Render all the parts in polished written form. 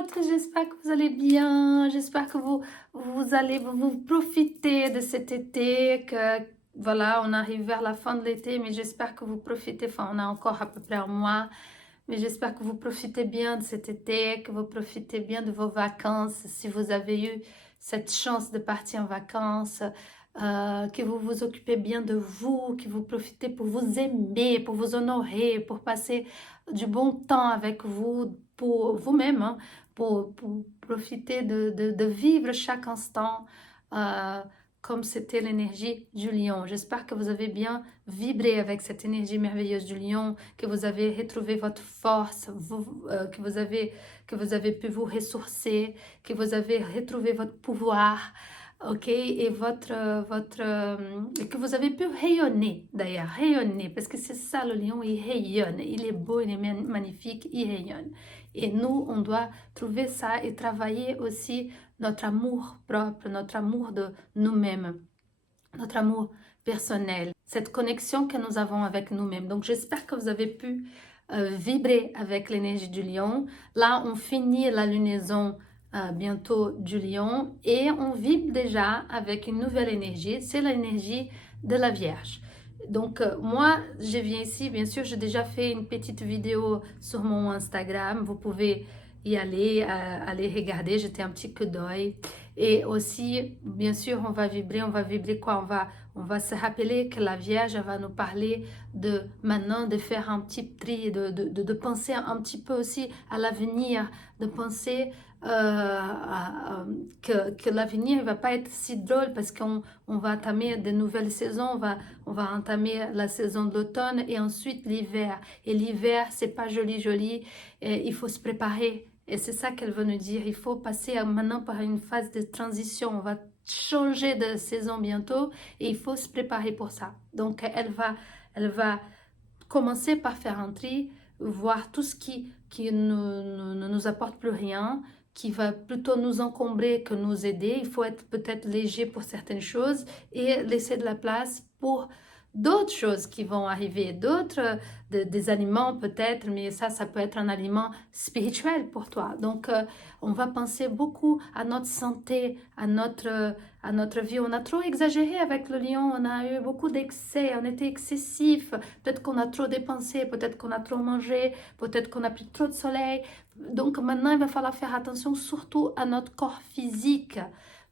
autres, j'espère que vous allez bien, j'espère que vous allez vous profiter de cet été, que voilà, on arrive vers la fin de l'été, mais j'espère que vous profitez, enfin on a encore à peu près un mois, mais j'espère que vous profitez bien de cet été, que vous profitez bien de vos vacances, si vous avez eu cette chance de partir en vacances, que vous vous occupez bien de vous, que vous profitez pour vous aimer, pour vous honorer, pour passer du bon temps avec vous, pour vous-même, hein, pour profiter de vivre chaque instant euh, comme c'était l'énergie du lion. J'espère que vous avez bien vibré avec cette énergie merveilleuse du lion, que vous avez retrouvé votre force, que vous avez pu vous ressourcer, que vous avez retrouvé votre pouvoir. Ok, et que vous avez pu rayonner d'ailleurs, rayonner, parce que c'est ça le lion, il rayonne, il est beau, il est magnifique, il rayonne. Et nous, on doit trouver ça et travailler aussi notre amour propre, notre amour de nous-mêmes, notre amour personnel, cette connexion que nous avons avec nous-mêmes. Donc j'espère que vous avez pu vibrer avec l'énergie du lion. Là, on finit la lunaison bientôt du lion et on vibre déjà avec une nouvelle énergie, c'est l'énergie de la Vierge. Donc moi, je viens ici, bien sûr, j'ai déjà fait une petite vidéo sur mon Instagram, vous pouvez y aller, aller regarder, jeter un petit coup d'œil. Et aussi, bien sûr, on va vibrer quoi? On va se rappeler que la Vierge va nous parler de maintenant de faire un petit tri, de penser un petit peu aussi à l'avenir, de penser que l'avenir ne va pas être si drôle parce on va entamer de nouvelles saisons, on va entamer la saison de l'automne et ensuite l'hiver. Et l'hiver, c'est pas joli, joli, et il faut se préparer. Et c'est ça qu'elle veut nous dire. Il faut passer maintenant par une phase de transition. On va changer de saison bientôt et il faut se préparer pour ça. Donc, elle va commencer par faire un tri, voir tout ce qui ne nous apporte plus rien, qui va plutôt nous encombrer que nous aider. Il faut être peut-être léger pour certaines choses et laisser de la place pour d'autres choses qui vont arriver, d'autres, des aliments peut-être, mais ça peut être un aliment spirituel pour toi. Donc, on va penser beaucoup à notre santé, à notre vie. On a trop exagéré avec le lion, on a eu beaucoup d'excès, on était excessif. Peut-être qu'on a trop dépensé, peut-être qu'on a trop mangé, peut-être qu'on a pris trop de soleil. Donc maintenant, il va falloir faire attention surtout à notre corps physique.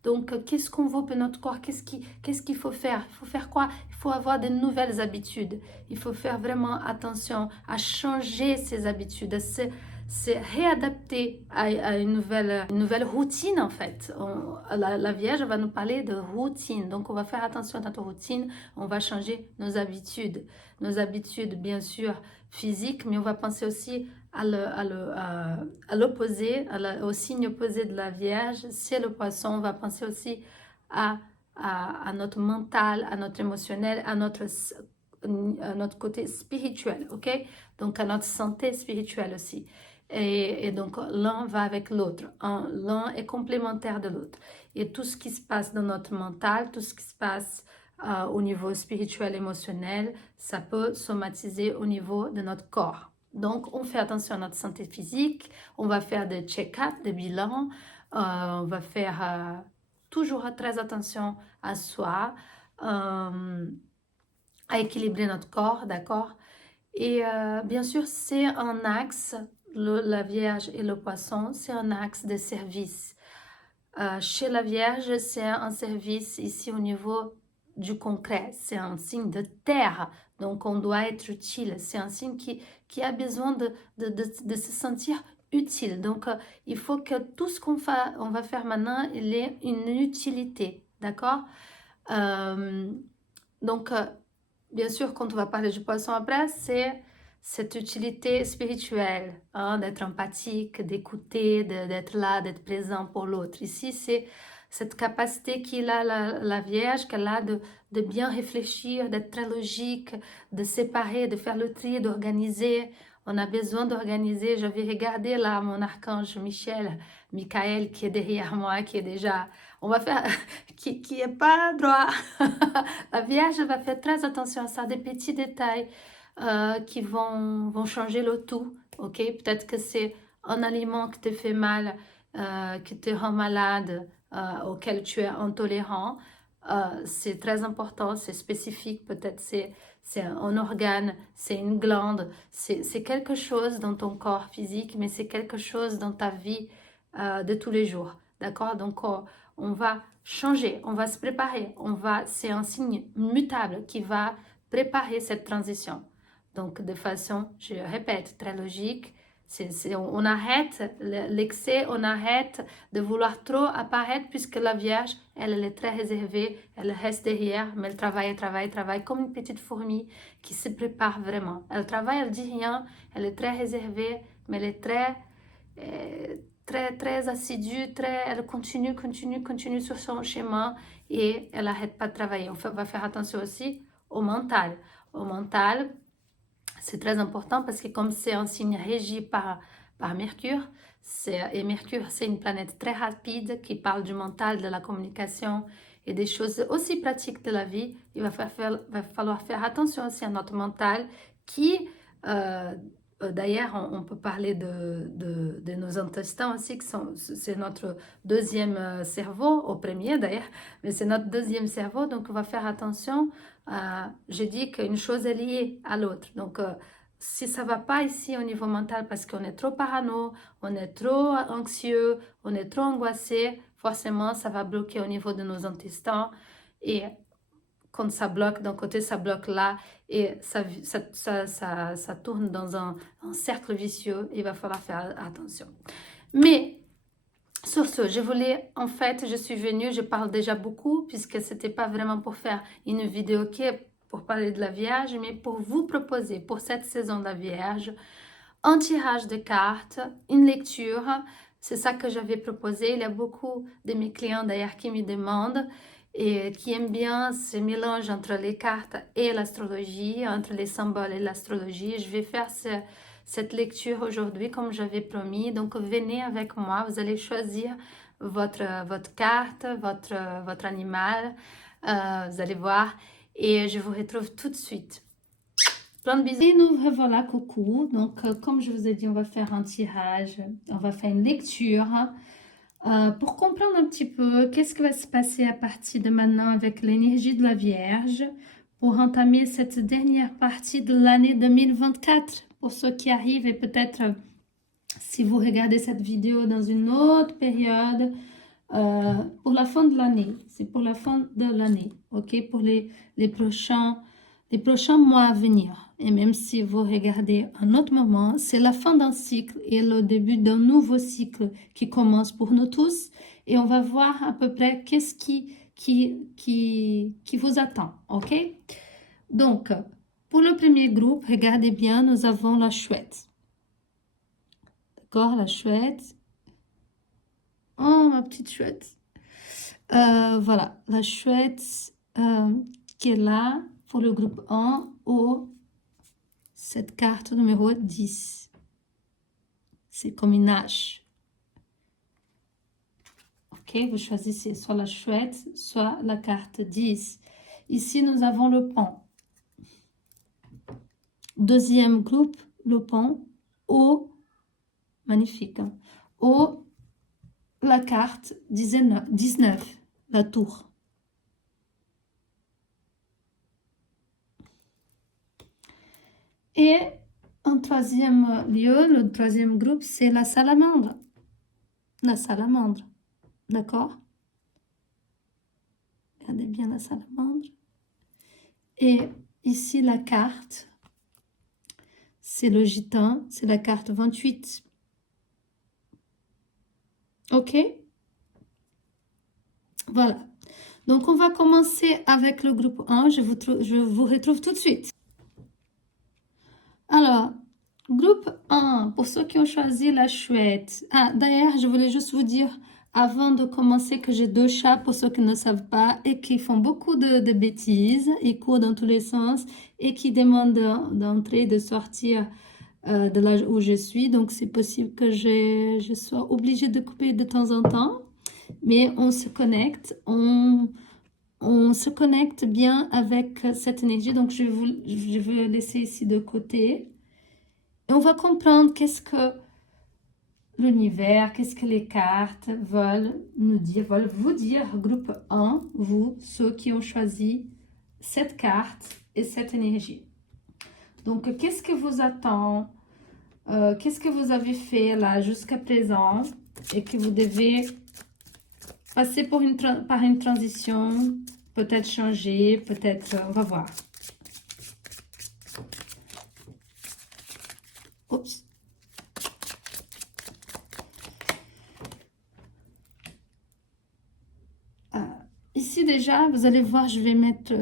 Donc, qu'est-ce qu'on veut pour notre corps? Qu'est-ce qu'il faut faire? Il faut faire quoi? Il faut avoir de nouvelles habitudes. Il faut faire vraiment attention à changer ses habitudes, à se réadapter à une nouvelle routine en fait. La Vierge va nous parler de routine. Donc, on va faire attention à notre routine. On va changer nos habitudes. Nos habitudes, bien sûr, physiques, mais on va penser aussi à l'opposé, au signe opposé de la Vierge, c'est le poisson. On va penser aussi à notre mental, à notre émotionnel, à notre côté spirituel, ok? Donc à notre santé spirituelle aussi. Et donc l'un va avec l'autre, l'un est complémentaire de l'autre. Et tout ce qui se passe dans notre mental, tout ce qui se passe au niveau spirituel, émotionnel, ça peut somatiser au niveau de notre corps. Donc, on fait attention à notre santé physique, on va faire des check-up, des bilans, on va faire toujours très attention à soi, à équilibrer notre corps, d'accord? Et bien sûr, c'est un axe, la Vierge et le Poisson, c'est un axe de service. Chez la Vierge, c'est un service ici au niveau du concret, c'est un signe de terre, donc on doit être utile, c'est un signe qui a besoin de se sentir utile. Donc il faut que tout ce on va faire maintenant, il ait une utilité, d'accord? Euh, donc bien sûr, quand on va parler du poisson après, c'est cette utilité spirituelle, hein, d'être empathique, d'écouter, d'être là, d'être présent pour l'autre. Ici, c'est cette capacité qu'il a la Vierge, qu'elle a de bien réfléchir, d'être très logique, de séparer, de faire le tri, d'organiser. On a besoin d'organiser. Je vais regarder là mon archange Michael, qui est derrière moi, qui est déjà, on va faire, qui est pas droit. La Vierge va faire très attention à ça, des petits détails qui vont changer le tout, ok? Peut-être que c'est un aliment qui te fait mal, qui te rend malade, auquel tu es intolérant, c'est très important, c'est spécifique, peut-être c'est un organe, c'est une glande, c'est quelque chose dans ton corps physique, mais c'est quelque chose dans ta vie de tous les jours. D'accord? Donc, on va changer, on va se préparer, c'est un signe mutable qui va préparer cette transition. Donc, de façon, je répète, très logique, on arrête l'excès, on arrête de vouloir trop apparaître puisque la Vierge, elle est très réservée, elle reste derrière, mais elle travaille comme une petite fourmi qui se prépare vraiment. Elle travaille, elle dit rien, elle est très réservée, mais elle est très assidue, elle continue sur son chemin et elle n'arrête pas de travailler. On va faire attention aussi au mental. Au mental, c'est très important parce que comme c'est un signe régi par Mercure, et Mercure, c'est une planète très rapide qui parle du mental, de la communication et des choses aussi pratiques de la vie, il va falloir faire attention aussi à notre mental qui, d'ailleurs, on peut parler de nos intestins aussi, c'est notre deuxième cerveau, au premier d'ailleurs, mais c'est notre deuxième cerveau, donc on va faire attention. Je dis qu'une chose est liée à l'autre. Donc, si ça ne va pas ici au niveau mental parce qu'on est trop parano, on est trop anxieux, on est trop angoissé, forcément, ça va bloquer au niveau de nos intestins. Et quand ça bloque d'un côté, ça bloque là. Et ça tourne dans un cercle vicieux. Il va falloir faire attention. Mais sur ce, je suis venue, je parle déjà beaucoup, puisque ce n'était pas vraiment pour faire une vidéo qui est pour parler de la Vierge, mais pour vous proposer, pour cette saison de la Vierge, un tirage de cartes, une lecture. C'est ça que j'avais proposé. Il y a beaucoup de mes clients d'ailleurs qui me demandent et qui aiment bien ce mélange entre les cartes et l'astrologie, entre les symboles et l'astrologie. Je vais faire cette lecture aujourd'hui comme j'avais promis. Donc venez avec moi, vous allez choisir votre carte, votre animal, vous allez voir et je vous retrouve tout de suite. Plein de bisous. Et nous revoilà, coucou. Donc comme je vous ai dit, on va faire un tirage, on va faire une lecture pour comprendre un petit peu qu'est-ce qui va se passer à partir de maintenant avec l'énergie de la Vierge pour entamer cette dernière partie de l'année 2024 pour ceux qui arrivent et peut-être si vous regardez cette vidéo dans une autre période pour la fin de l'année, c'est pour la fin de l'année, ok, pour les prochains mois à venir. Et même si vous regardez un autre moment, c'est la fin d'un cycle et le début d'un nouveau cycle qui commence pour nous tous. Et on va voir à peu près qu'est-ce qui vous attend, ok? Donc, pour le premier groupe, regardez bien, nous avons la chouette. D'accord, la chouette. Oh, ma petite chouette. Voilà, la chouette qui est là pour le groupe 1 ou cette carte numéro 10. C'est comme une hache. Ok, vous choisissez soit la chouette, soit la carte 10. Ici, nous avons le pont. Deuxième groupe, le pont ou, magnifique, hein, ou la carte 19, la tour. Et en troisième lieu, le troisième groupe, c'est la salamandre. La salamandre, d'accord? Regardez bien la salamandre. Et ici, la carte, c'est le gitan, c'est la carte 28. Ok? Voilà. Donc, on va commencer avec le groupe 1. Je vous retrouve tout de suite. Alors, groupe 1, pour ceux qui ont choisi la chouette. Ah, d'ailleurs, je voulais juste vous dire, avant de commencer, que j'ai 2 chats, pour ceux qui ne savent pas, et qui font beaucoup de bêtises, ils courent dans tous les sens, et qui demandent d'entrer, de sortir de là où je suis. Donc, c'est possible que je sois obligée de couper de temps en temps. Mais on se connecte, on se connecte bien avec cette énergie. Donc, je vais laisser ici de côté. Et on va comprendre qu'est-ce que l'univers, qu'est-ce que les cartes veulent nous dire, veulent vous dire, groupe 1, vous, ceux qui ont choisi cette carte et cette énergie. Donc, qu'est-ce que vous attend? Qu'est-ce que vous avez fait là jusqu'à présent et que vous devez passer par une transition, peut-être changer, peut-être, on va voir. Oups. Ici déjà, vous allez voir, je vais mettre,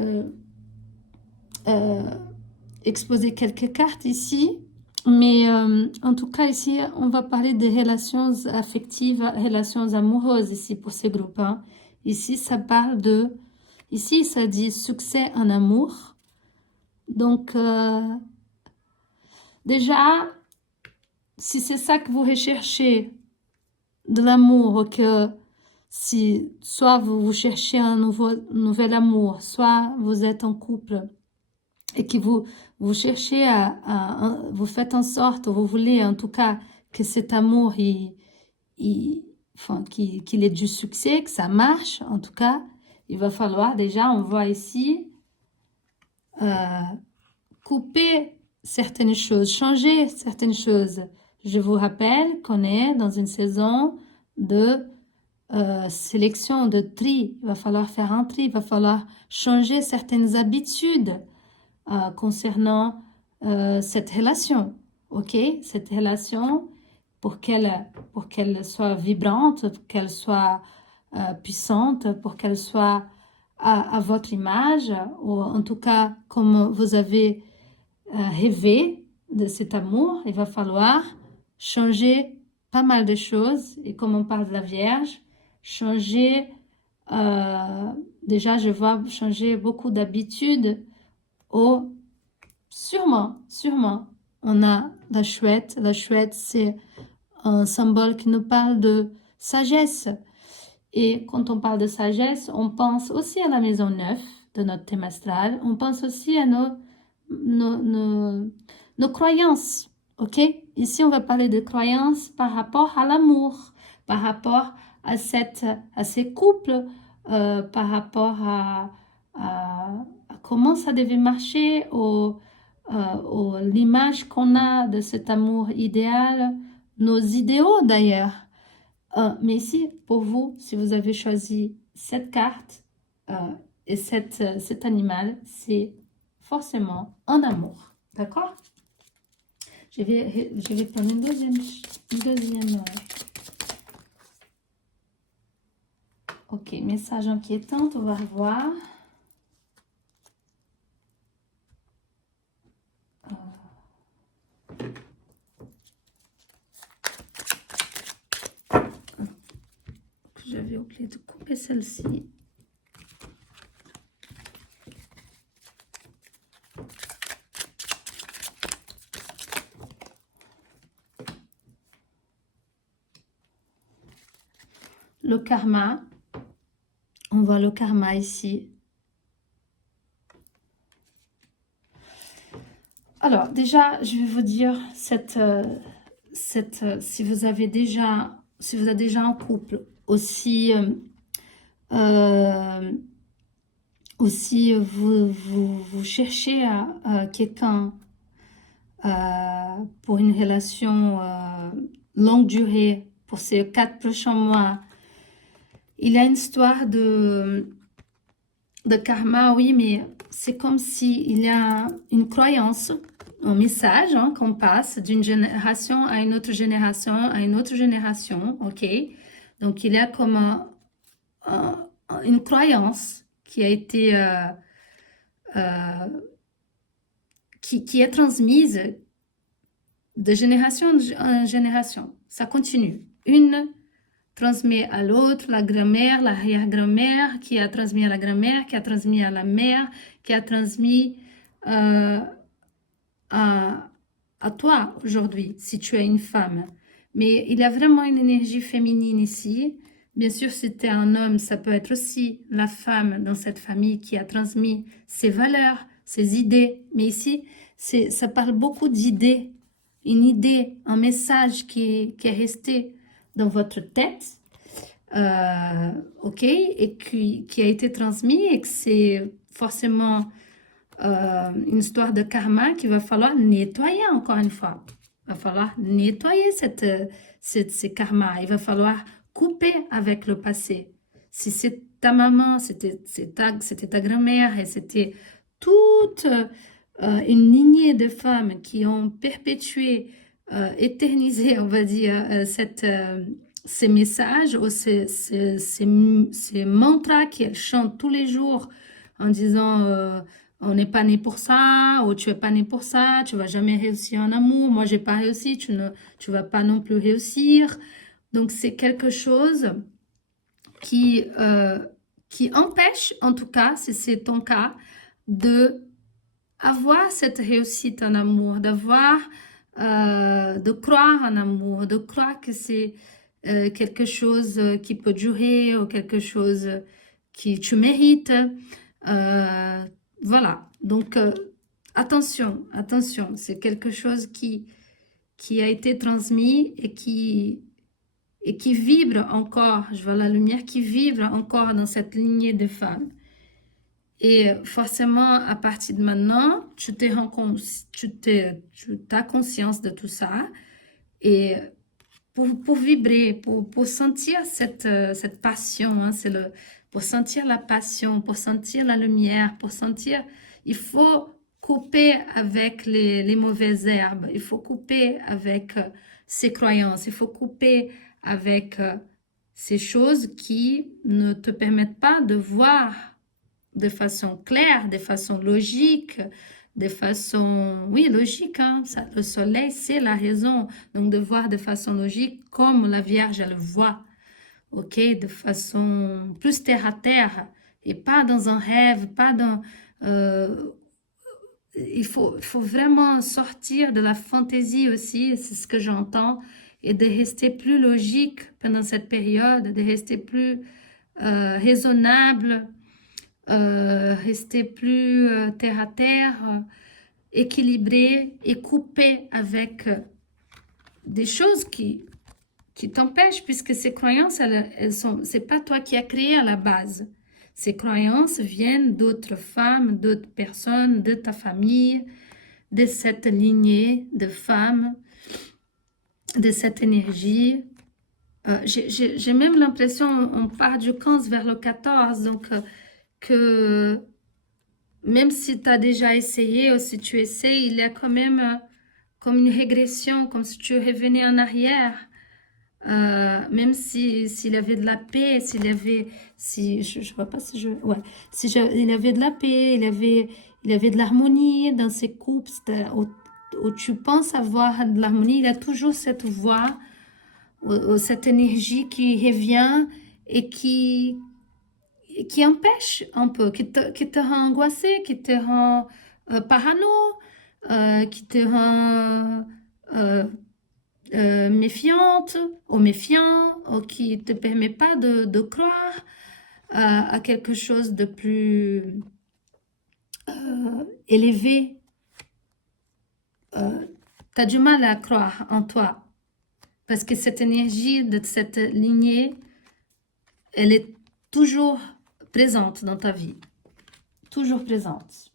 exposer quelques cartes ici. Mais en tout cas, ici, on va parler des relations affectives, relations amoureuses ici pour ces groupes. Hein. Ici, ça parle de... Ici, ça dit succès en amour. Donc, déjà, si c'est ça que vous recherchez, de l'amour, que si soit vous cherchez un nouvel amour, soit vous êtes en couple et que vous cherchez vous faites en sorte, vous voulez en tout cas que cet amour, qu'il ait du succès, que ça marche, en tout cas, il va falloir déjà, on voit ici, couper certaines choses, changer certaines choses. Je vous rappelle qu'on est dans une saison de sélection, de tri. Il va falloir faire un tri, il va falloir changer certaines habitudes concernant cette relation, ok? Cette relation, pour qu'elle soit vibrante, pour qu'elle soit puissante, pour qu'elle soit à votre image, ou en tout cas comme vous avez rêvé de cet amour, il va falloir changer pas mal de choses. Et comme on parle de la Vierge, changer, déjà je vois changer beaucoup d'habitudes. Sûrement, on a la chouette. La chouette, c'est un symbole qui nous parle de sagesse. Et quand on parle de sagesse, on pense aussi à la maison 9 de notre thème astral. On pense aussi à nos croyances. Ok? Ici, on va parler de croyances par rapport à l'amour, par rapport à ces couples, par rapport à comment ça devait marcher, l'image qu'on a de cet amour idéal, nos idéaux d'ailleurs. Mais ici, pour vous, si vous avez choisi cette carte et cet animal, c'est forcément un amour. D'accord? Je vais prendre une deuxième. Ok, message inquiétant, on va revoir. J'avais oublié de couper celle-ci. Le karma. On voit le karma ici. Alors, déjà, je vais vous dire, si vous êtes déjà en couple, aussi vous cherchez quelqu'un pour une relation longue durée, pour ces 4 prochains mois. Il y a une histoire de karma, oui, mais c'est comme s'il y a une croyance, un message qu'on passe d'une génération à une autre génération, ok? Donc, il y a comme une croyance qui a été, qui est transmise de génération en génération. Ça continue. Une transmet à l'autre, la grand-mère, l'arrière-grand-mère, qui a transmis à la grand-mère, qui a transmis à la mère, qui a transmis à toi aujourd'hui, si tu es une femme. Mais il y a vraiment une énergie féminine ici. Bien sûr, si tu es un homme, ça peut être aussi la femme dans cette famille qui a transmis ses valeurs, ses idées. Mais ici, ça parle beaucoup d'idées une idée, un message qui est resté dans votre tête, ok, et qui a été transmis et que c'est forcément une histoire de karma qu'il va falloir nettoyer encore une fois. Il va falloir nettoyer ces karmas. Il va falloir couper avec le passé. Si c'est ta maman, c'était ta grand-mère et c'était toute une lignée de femmes qui ont perpétué, éternisé, on va dire, ces messages ou ces mantras qu'elles chantent tous les jours en disant on n'est pas né pour ça, ou tu es pas né pour ça, tu vas jamais réussir en amour, moi j'ai pas réussi, tu vas pas non plus réussir. Donc c'est quelque chose qui, qui empêche, en tout cas, si c'est ton cas, de avoir cette réussite en amour, de croire en amour, de croire que c'est quelque chose qui peut durer ou quelque chose qui tu mérites. Euh, voilà. Donc, attention, c'est quelque chose qui a été transmis et qui vibre encore. Je vois la lumière qui vibre encore dans cette lignée de femmes. Et forcément, à partir de maintenant, tu as conscience de tout ça. Et pour vibrer, pour sentir cette passion, hein, pour sentir la passion, pour sentir la lumière, il faut couper avec les mauvaises herbes, il faut couper avec ces croyances, il faut couper avec ces choses qui ne te permettent pas de voir de façon claire, de façon logique, de façon, oui, logique, hein, le soleil, c'est la raison. Donc, de voir de façon logique comme la Vierge, elle voit, ok, de façon plus terre à terre et pas dans un rêve, pas dans... il faut vraiment sortir de la fantaisie aussi, c'est ce que j'entends, et de rester plus logique pendant cette période, de rester plus raisonnable, rester plus terre à terre, équilibré et coupé avec des choses qui t'empêchent, puisque ces croyances, c'est pas toi qui as créé à la base. Ces croyances viennent d'autres femmes, d'autres personnes, de ta famille, de cette lignée de femmes, de cette énergie. J'ai même l'impression, on part du 15 vers le 14, donc que même si tu as déjà essayé ou si tu essaies, il y a quand même comme une régression, comme si tu revenais en arrière. Même s'il y avait de la paix, si je vois pas si je, ouais, il y avait de la paix, il y avait de l'harmonie dans ces couples où tu penses avoir de l'harmonie, il y a toujours cette voix, ou cette énergie qui revient et qui empêche un peu, qui te rend angoissé, qui te rend parano, qui te rend méfiante ou méfiant, ou qui ne te permet pas de croire à quelque chose de plus élevé. Tu as du mal à croire en toi parce que cette énergie de cette lignée, elle est toujours présente dans ta vie, toujours présente.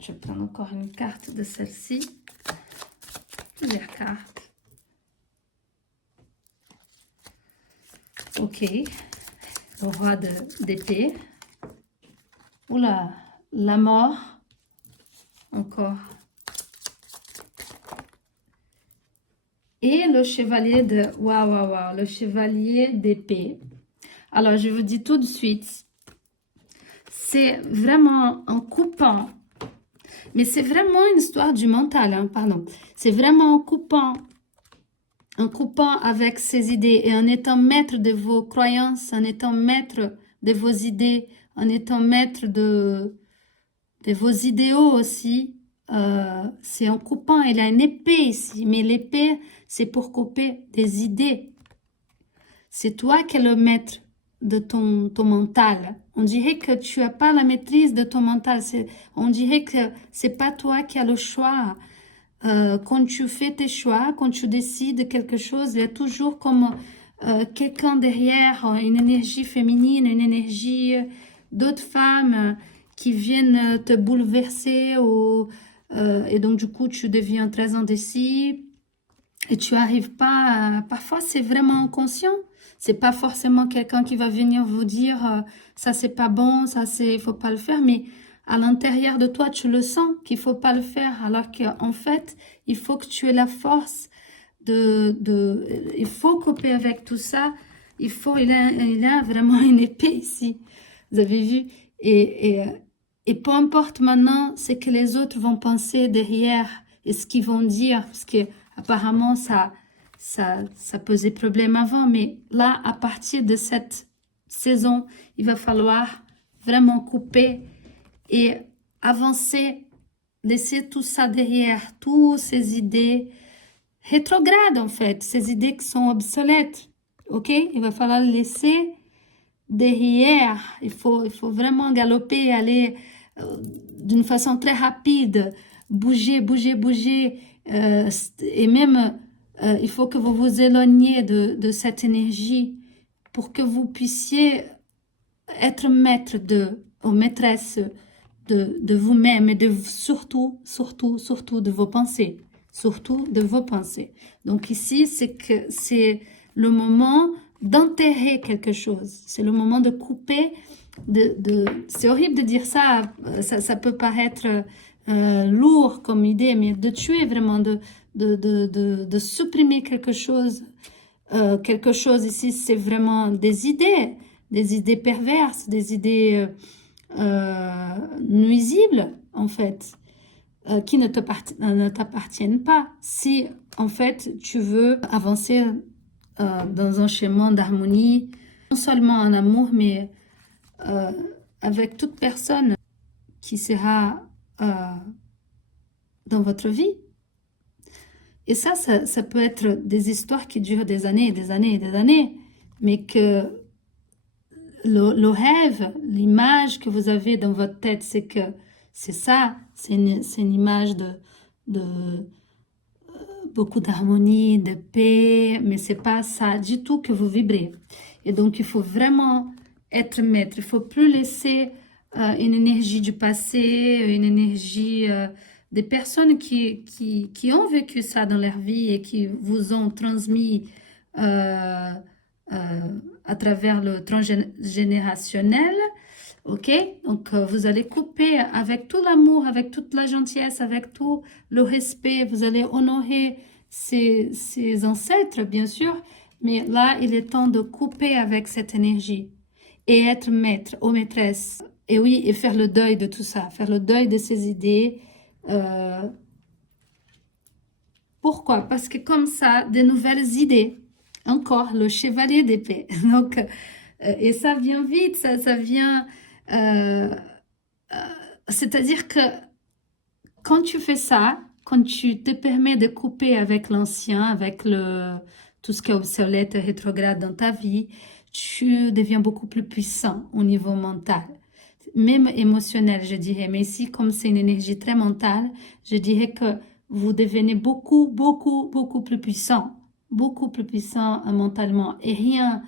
Je vais prendre encore une carte de celle-ci. Plusieurs cartes. Ok. Le roi d'épée. Oula, la mort. Encore. Et le chevalier de... Waouh, le chevalier d'épée. Alors, je vous dis tout de suite, c'est vraiment en coupant, mais c'est vraiment une histoire du mental, hein, pardon. C'est vraiment en coupant avec ces idées et en étant maître de vos croyances, en étant maître de vos idées, en étant maître de vos idéaux aussi. C'est en coupant, il y a une épée ici, mais l'épée, c'est pour couper des idées. C'est toi qui es le maître de ton mental. On dirait que tu n'as pas la maîtrise de ton mental. On dirait que c'est pas toi qui as le choix. Quand tu fais tes choix, quand tu décides quelque chose, il y a toujours comme quelqu'un derrière, une énergie féminine, une énergie d'autres femmes qui viennent te bouleverser et donc du coup tu deviens très indécis et tu arrives pas parfois c'est vraiment inconscient. C'est pas forcément quelqu'un qui va venir vous dire ça c'est pas bon, ça c'est faut pas le faire, mais à l'intérieur de toi tu le sens qu'il faut pas le faire, alors qu'en fait il faut que tu aies la force il faut couper avec tout ça. Il a vraiment une épée ici. Vous avez vu? Et peu importe maintenant ce que les autres vont penser derrière et ce qu'ils vont dire, parce que apparemment ça posait problème avant, mais là, à partir de cette saison, il va falloir vraiment couper et avancer, laisser tout ça derrière, toutes ces idées rétrogrades en fait, ces idées qui sont obsolètes, ok? Il va falloir laisser derrière, il faut vraiment galoper, aller d'une façon très rapide, bouger, et même il faut que vous vous éloigniez de cette énergie pour que vous puissiez être maître ou maîtresse de vous-même et surtout de vos pensées. Surtout de vos pensées. Donc ici, c'est le moment d'enterrer quelque chose. C'est le moment de couper. C'est horrible de dire ça. Ça peut paraître lourd comme idée, mais de tuer vraiment, de supprimer quelque chose. Quelque chose ici, c'est vraiment des idées perverses, des idées nuisibles, en fait, qui ne t'appartiennent pas. Si, en fait, tu veux avancer dans un chemin d'harmonie, non seulement en amour, mais avec toute personne qui sera dans votre vie. Et ça peut être des histoires qui durent des années et des années et des années, mais que le rêve, l'image que vous avez dans votre tête, c'est que c'est ça, c'est une image de beaucoup d'harmonie, de paix, mais c'est pas ça du tout que vous vibrez. Et donc, il faut vraiment être maître. Il faut plus laisser une énergie du passé, une énergie des personnes qui ont vécu ça dans leur vie et qui vous ont transmis à travers le transgénérationnel. Ok? Donc, vous allez couper avec tout l'amour, avec toute la gentillesse, avec tout le respect. Vous allez honorer ses ancêtres, bien sûr. Mais là, il est temps de couper avec cette énergie et être maître ou maîtresse. Et oui, et faire le deuil de tout ça, faire le deuil de ces idées. Pourquoi? Parce que comme ça, des nouvelles idées. Encore le chevalier d'épée. Donc, et ça vient vite, ça vient... c'est-à-dire que quand tu fais ça, quand tu te permets de couper avec l'ancien, avec tout ce qui est obsolète et rétrograde dans ta vie, tu deviens beaucoup plus puissant au niveau mental. Même émotionnel, je dirais. Mais ici, comme c'est une énergie très mentale, je dirais que vous devenez beaucoup plus puissant. Beaucoup plus puissant mentalement. Et rien,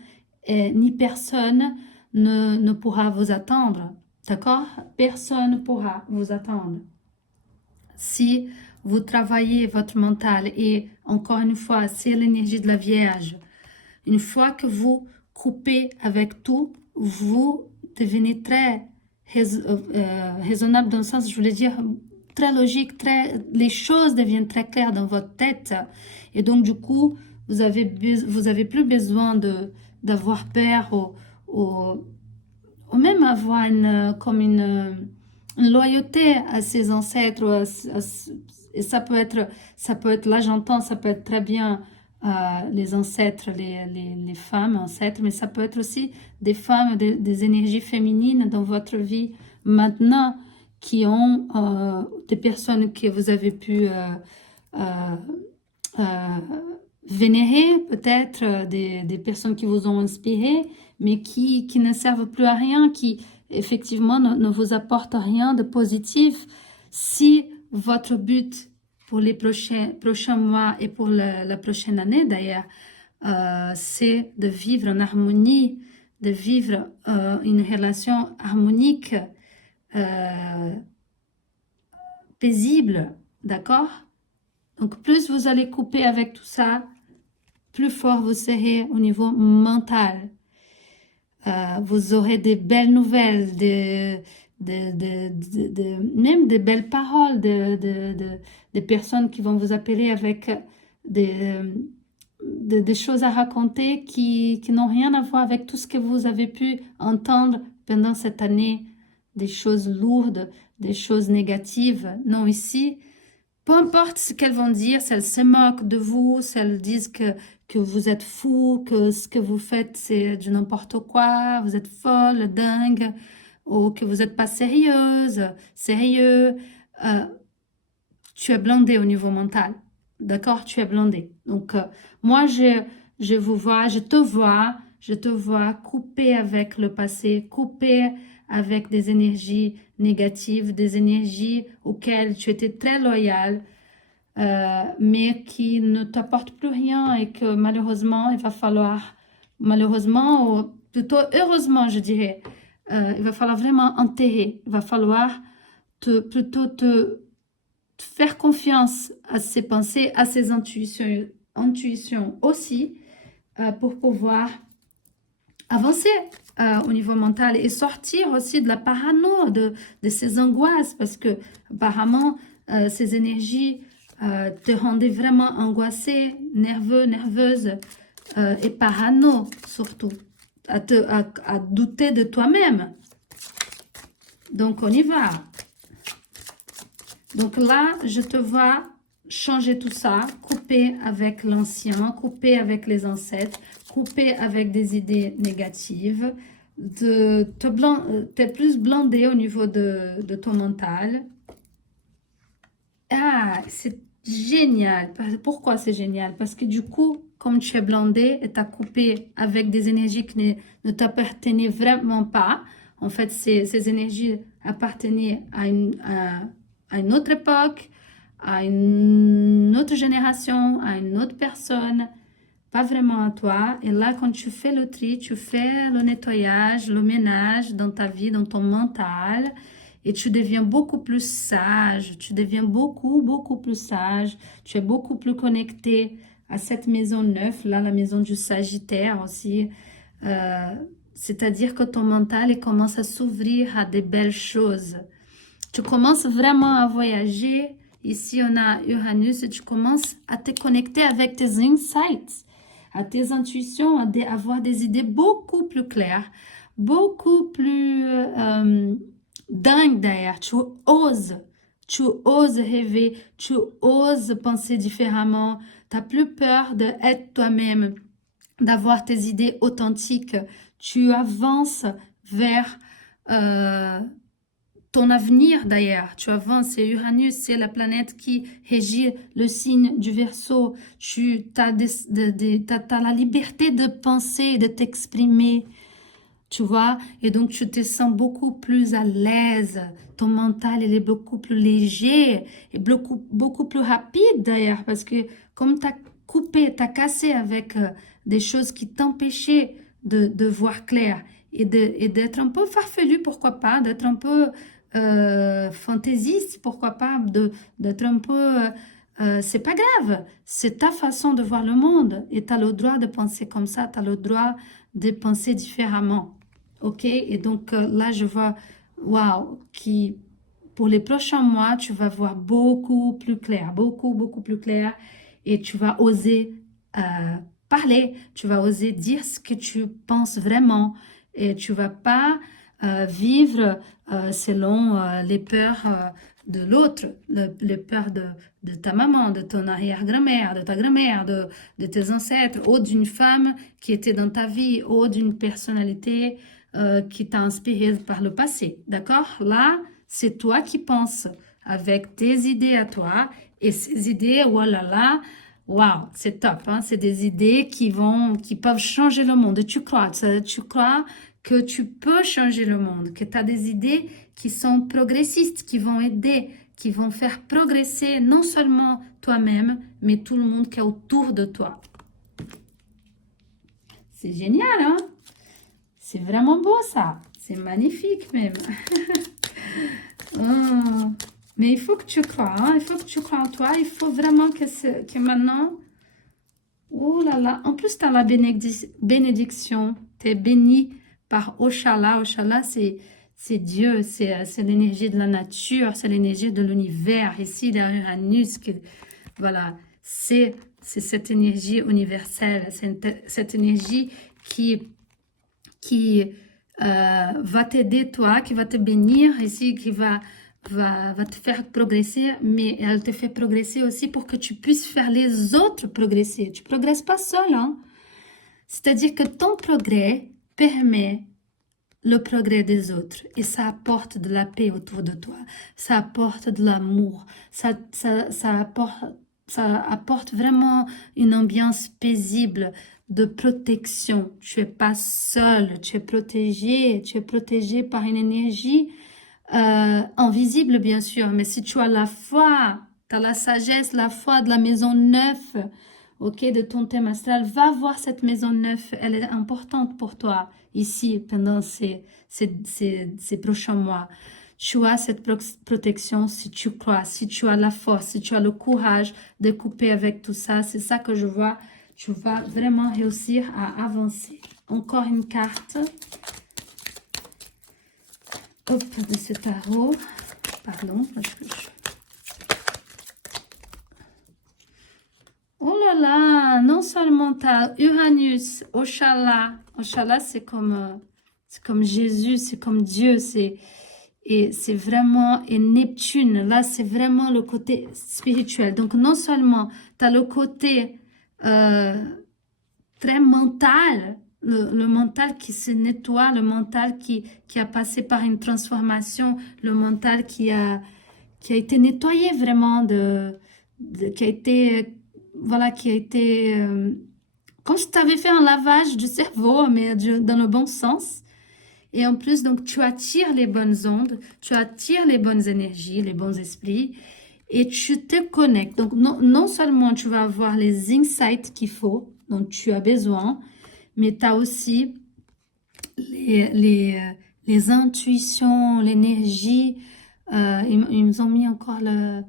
ni personne ne pourra vous attendre. D'accord? Personne ne pourra vous attendre. Si vous travaillez votre mental, et encore une fois, c'est l'énergie de la Vierge. Une fois que vous coupez avec tout, vous devenez très raisonnable dans le sens, je voulais dire, très logique, les choses deviennent très claires dans votre tête. Et donc, du coup, vous avez plus besoin d'avoir peur ou même avoir une loyauté à ses ancêtres. Et ça peut être, là j'entends, ça peut être très bien les ancêtres, les femmes ancêtres, mais ça peut être aussi des femmes, des énergies féminines dans votre vie maintenant qui ont des personnes que vous avez pu vénérer peut-être des personnes qui vous ont inspiré, mais qui ne servent plus à rien, qui effectivement ne vous apportent rien de positif. Si votre but pour les prochains mois et pour la prochaine année d'ailleurs, c'est de vivre en harmonie, de vivre une relation harmonique, paisible, d'accord? Donc plus vous allez couper avec tout ça, plus fort vous serez au niveau mental. Vous aurez des belles nouvelles, même des belles paroles des personnes qui vont vous appeler avec des, des choses à raconter qui n'ont rien à voir avec tout ce que vous avez pu entendre pendant cette année, des choses lourdes, des choses négatives. Non, ici, peu importe ce qu'elles vont dire, si elles se moquent de vous, si elles disent que vous êtes fou, que ce que vous faites c'est du n'importe quoi, vous êtes folle, dingue, ou que vous n'êtes pas sérieuse, sérieux, euh, tu es blindé au niveau mental. D'accord? Tu es blindé. Donc, moi, je vous vois, je te vois couper avec le passé, couper avec des énergies négatives, des énergies auxquelles tu étais très loyal, mais qui ne t'apportent plus rien et que malheureusement, il va falloir, malheureusement, ou plutôt heureusement, je dirais, il va falloir vraiment enterrer. Il va falloir plutôt te faire confiance à ses pensées, à ses intuitions aussi, pour pouvoir avancer au niveau mental et sortir aussi de la parano, de ces angoisses, parce que apparemment, ces énergies te rendaient vraiment angoissé, nerveux, nerveuse et parano surtout, à douter de toi-même. Donc, on y va. Donc là, je te vois changer tout ça, couper avec l'ancien, couper avec les ancêtres, couper avec des idées négatives, t'es plus blindé au niveau de ton mental. Ah, c'est génial. Pourquoi c'est génial? Parce que du coup, comme tu es blindé et tu as coupé avec des énergies qui ne t'appartenaient vraiment pas, en fait, ces énergies appartenaient à une autre époque, à une autre génération, à une autre personne, pas vraiment à toi. Et là, quand tu fais le tri, tu fais le nettoyage, le ménage dans ta vie, dans ton mental, et tu deviens beaucoup plus sage, tu deviens beaucoup, beaucoup plus sage, tu es beaucoup plus connecté à cette maison neuve, là, la maison du Sagittaire aussi. Euh, C'est-à-dire que ton mental il commence à s'ouvrir à des belles choses. Tu commences vraiment à voyager. Ici, on a Uranus et tu commences à te connecter avec tes insights, à tes intuitions, à avoir des idées beaucoup plus claires, beaucoup plus dingues d'ailleurs. Tu oses rêver, tu oses penser différemment. Tu n'as plus peur d'être toi-même, d'avoir tes idées authentiques. Tu avances vers ton avenir d'ailleurs. Tu avances, c'est Uranus, c'est la planète qui régit le signe du Verseau. Tu as, t'as la liberté de penser, de t'exprimer, tu vois, et donc tu te sens beaucoup plus à l'aise. Ton mental, il est beaucoup plus léger et beaucoup, beaucoup plus rapide d'ailleurs, parce que comme tu as coupé, tu as cassé avec des choses qui t'empêchaient de voir clair et d'être un peu farfelu, pourquoi pas, d'être un peu fantaisiste, pourquoi pas, d'être un peu... c'est pas grave, c'est ta façon de voir le monde et tu as le droit de penser comme ça, tu as le droit de penser différemment. Ok, et donc là, je vois, waouh, qui pour les prochains mois, tu vas voir beaucoup plus clair, beaucoup, beaucoup plus clair, et tu vas oser euh, parler, tu vas oser dire ce que tu penses vraiment, et tu vas pas vivre selon les peurs de l'autre, les peurs de ta maman, de ton arrière-grand-mère, de ta grand-mère, de tes ancêtres, ou d'une femme qui était dans ta vie, ou d'une personnalité qui t'a inspiré par le passé. D'accord? Là, c'est toi qui penses avec tes idées à toi et ces idées, voilà là, Waouh, c'est top, hein? C'est des idées qui peuvent changer le monde. Et tu crois que tu peux changer le monde, que tu as des idées qui sont progressistes, qui vont aider, qui vont faire progresser non seulement toi-même, mais tout le monde qui est autour de toi. C'est génial, hein? C'est vraiment beau ça. C'est magnifique même. Oh. Mais il faut que tu crois, hein? Il faut que tu crois en toi. Il faut vraiment que maintenant... Oh là là. En plus, tu as la bénédiction. Tu es béni par Oshala. Oshala, c'est Dieu. C'est l'énergie de la nature. C'est l'énergie de l'univers. Ici, derrière Uranus, voilà. C'est cette énergie universelle. C'est cette énergie qui va t'aider toi, qui va te bénir ici, qui va te faire progresser, mais elle te fait progresser aussi pour que tu puisses faire les autres progresser. Tu ne progresses pas seul, hein? C'est-à-dire que ton progrès permet le progrès des autres et ça apporte de la paix autour de toi, ça apporte de l'amour, ça apporte vraiment une ambiance paisible de protection. Tu es pas seul, tu es protégé par une énergie invisible bien sûr, mais si tu as la foi, tu as la sagesse, la foi de la maison neuve, ok, de ton thème astral, va voir cette maison neuve, elle est importante pour toi ici pendant ces prochains mois. Tu as cette protection si tu crois, si tu as la force, si tu as le courage de couper avec tout ça. C'est ça que je vois. Tu vas vraiment réussir à avancer. Encore une carte. Hop, de ce tarot. Pardon. Oh là là, non seulement tu as Uranus, Oshala. Oshala, c'est comme Jésus, c'est comme Dieu. Et c'est vraiment, et Neptune, là, c'est vraiment le côté spirituel. Donc, non seulement tu as le côté très mental, le mental qui se nettoie, le mental qui a passé par une transformation, le mental qui a été nettoyé vraiment, qui a été, voilà, qui a été, comme si tu avais fait un lavage du cerveau, mais dans le bon sens. Et en plus, donc, tu attires les bonnes ondes, tu attires les bonnes énergies, les bons esprits, et tu te connectes. Donc, non seulement tu vas avoir les insights qu'il faut, dont tu as besoin, mais tu as aussi les intuitions, l'énergie. Ils nous ont mis encore le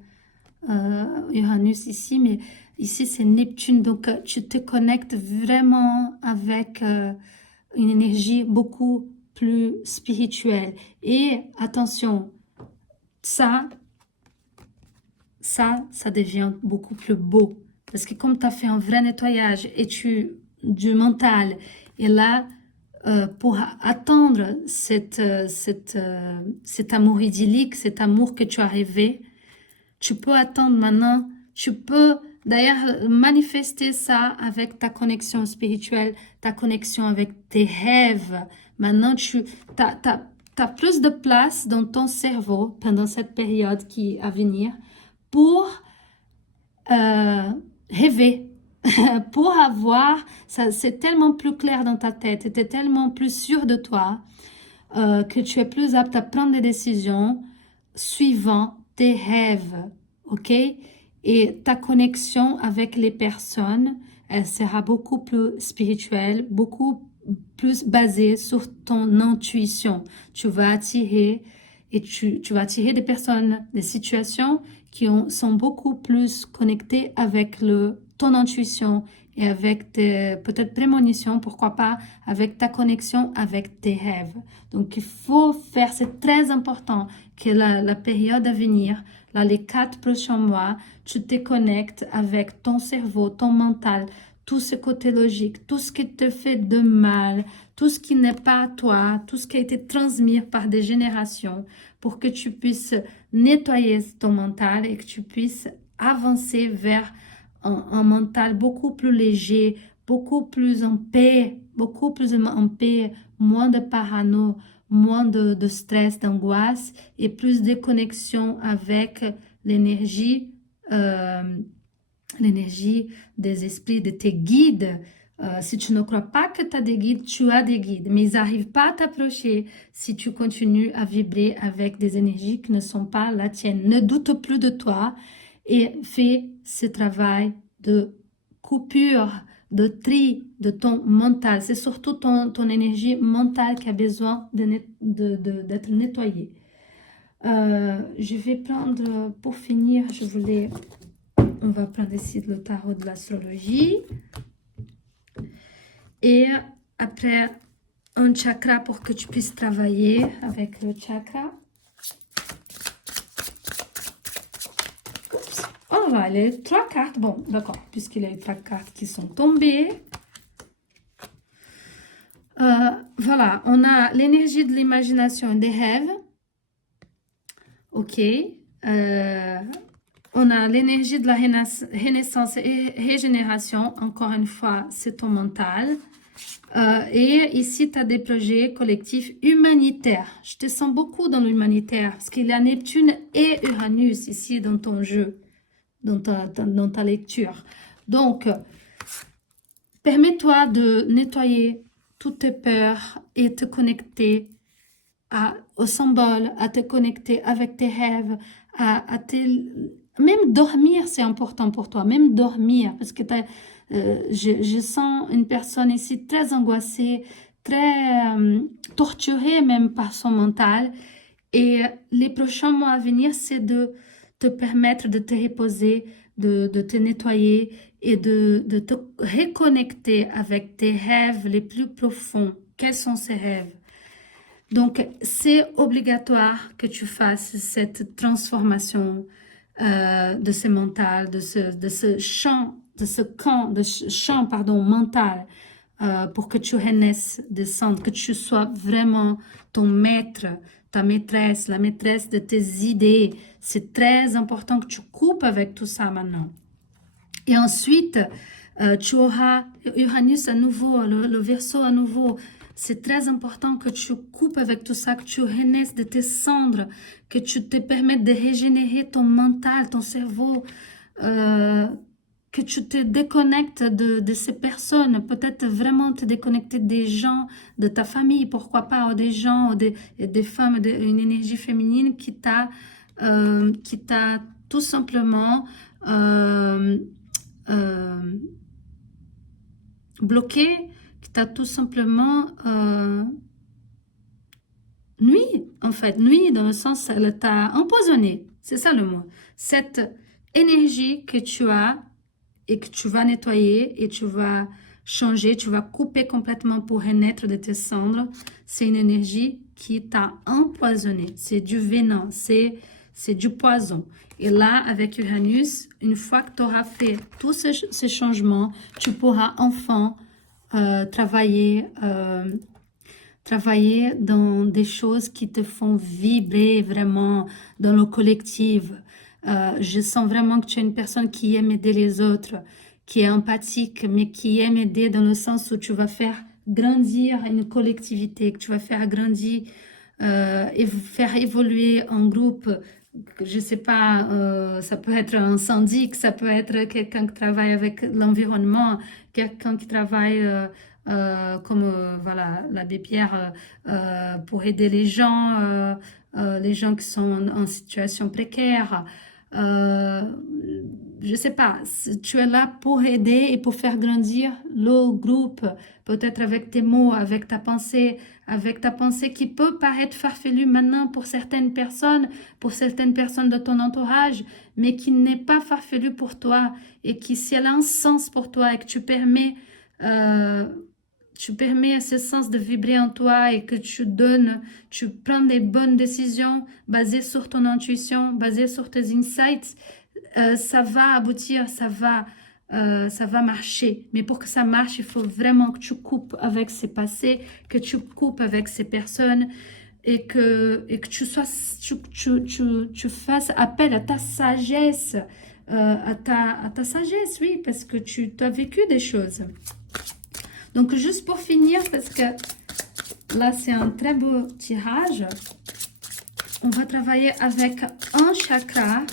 Uranus ici, mais ici c'est Neptune. Donc, tu te connectes vraiment avec une énergie beaucoup plus spirituelle. Et attention, ça devient beaucoup plus beau. Parce que comme tu as fait un vrai nettoyage et du mental, et là, pour attendre cet amour idyllique, cet amour que tu as rêvé, tu peux attendre maintenant, tu peux d'ailleurs manifester ça avec ta connexion spirituelle, ta connexion avec tes rêves. Maintenant, tu as plus de place dans ton cerveau pendant cette période qui à venir pour rêver, pour avoir, ça, c'est tellement plus clair dans ta tête, tu es tellement plus sûr de toi que tu es plus apte à prendre des décisions suivant tes rêves, ok? Et ta connexion avec les personnes, elle sera beaucoup plus spirituelle, beaucoup plus basée sur ton intuition. Tu vas attirer et tu vas attirer des personnes, des situations qui sont beaucoup plus connectées avec ton intuition et avec tes peut-être prémonitions, pourquoi pas, avec ta connexion avec tes rêves. Donc, il faut faire, c'est très important que la période à venir, là, les 4 prochains mois, tu te connectes avec ton cerveau, ton mental, tout ce côté logique, tout ce qui te fait de mal, tout ce qui n'est pas à toi, tout ce qui a été transmis par des générations, pour que tu puisses nettoyer ton mental et que tu puisses avancer vers un mental beaucoup plus léger, beaucoup plus en paix, moins de parano, moins de stress, d'angoisse et plus de connexion avec l'énergie l'énergie des esprits, de tes guides. Si tu ne crois pas que tu as des guides, tu as des guides, mais ils n'arrivent pas à t'approcher si tu continues à vibrer avec des énergies qui ne sont pas la tienne. Ne doute plus de toi et fais ce travail de coupure, de tri de ton mental. C'est surtout ton énergie mentale qui a besoin d'être nettoyée. Je vais prendre, pour finir, on va prendre ici le tarot de l'astrologie. Et après, un chakra pour que tu puisses travailler avec le chakra. On va aller 3 cartes. Bon, d'accord, puisqu'il y a eu 3 cartes qui sont tombées. Voilà, on a l'énergie de l'imagination et des rêves. Ok. On a l'énergie de la renaissance et régénération. Encore une fois, c'est ton mental. Et ici, tu as des projets collectifs humanitaires. Je te sens beaucoup dans l'humanitaire, parce qu'il y a Neptune et Uranus ici dans ton jeu, dans ta lecture. Donc, permets-toi de nettoyer toutes tes peurs et te connecter au symbole, à te connecter avec tes rêves, même dormir, c'est important pour toi, même dormir, parce que je sens une personne ici très angoissée, très torturée même par son mental. Et les prochains mois à venir, c'est de te permettre de te reposer, de te nettoyer et de te reconnecter avec tes rêves les plus profonds. Quels sont ces rêves? Donc, c'est obligatoire que tu fasses cette transformation de ce mental, de ce champ mental pour que tu renaisses des cendres, que tu sois vraiment ton maître, ta maîtresse, la maîtresse de tes idées. C'est très important que tu coupes avec tout ça maintenant. Et ensuite, tu auras Uranus à nouveau, le Verseau à nouveau. C'est très important que tu coupes avec tout ça, que tu renaisses de tes cendres, que tu te permettes de régénérer ton mental, ton cerveau, que tu te déconnectes de ces personnes, peut-être vraiment te déconnecter des gens, de ta famille, pourquoi pas, ou des gens, ou des femmes, une énergie féminine qui t'a tout simplement bloqué, qui t'a tout simplement nuit, en fait, nuit dans le sens, elle t'a empoisonné, c'est ça le mot. Cette énergie que tu as et que tu vas nettoyer et tu vas changer, tu vas couper complètement pour renaître de tes cendres, c'est une énergie qui t'a empoisonné, c'est du venin, c'est du poison. Et là, avec Uranus, une fois que tu auras fait tous ces changements, tu pourras enfin travailler dans des choses qui te font vibrer vraiment dans le collectif. Je sens vraiment que tu es une personne qui aime aider les autres, qui est empathique, mais qui aime aider dans le sens où tu vas faire grandir une collectivité, que tu vas faire grandir et faire évoluer un groupe. Je sais pas, ça peut être un syndic, ça peut être quelqu'un qui travaille avec l'environnement, quelqu'un qui travaille comme voilà, l'abbé Pierre pour aider les gens qui sont en situation précaire. Je sais pas, tu es là pour aider et pour faire grandir le groupe, peut-être avec tes mots, avec ta pensée qui peut paraître farfelue maintenant pour certaines personnes de ton entourage, mais qui n'est pas farfelue pour toi et qui, si elle a un sens pour toi et que tu permets à ce sens de vibrer en toi et que tu prends des bonnes décisions basées sur ton intuition, basées sur tes insights, ça va aboutir, ça va marcher. Mais pour que ça marche, il faut vraiment que tu coupes avec ces passés, que tu coupes avec ces personnes et que tu fasses appel à ta sagesse, à ta sagesse, oui, parce que tu as vécu des choses. Donc, juste pour finir, parce que là, c'est un très beau tirage, on va travailler avec un chakra.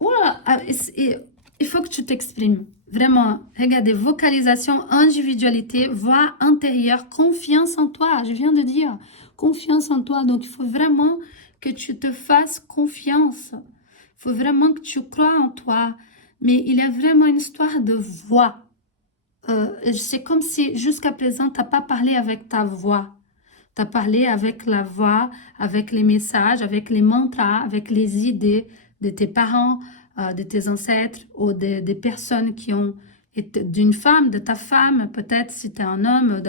Oula, il faut que tu t'exprimes. Vraiment, regardez, vocalisation, individualité, voix intérieure, confiance en toi. Je viens de dire, confiance en toi. Donc, il faut vraiment que tu te fasses confiance. Il faut vraiment que tu crois en toi. Mais il y a vraiment une histoire de voix. C'est comme si jusqu'à présent, tu n'as pas parlé avec ta voix. Tu as parlé avec la voix, avec les messages, avec les mantras, avec les idées de tes parents, de tes ancêtres ou des personnes qui ont été d'une femme, de ta femme, peut-être si tu es un homme,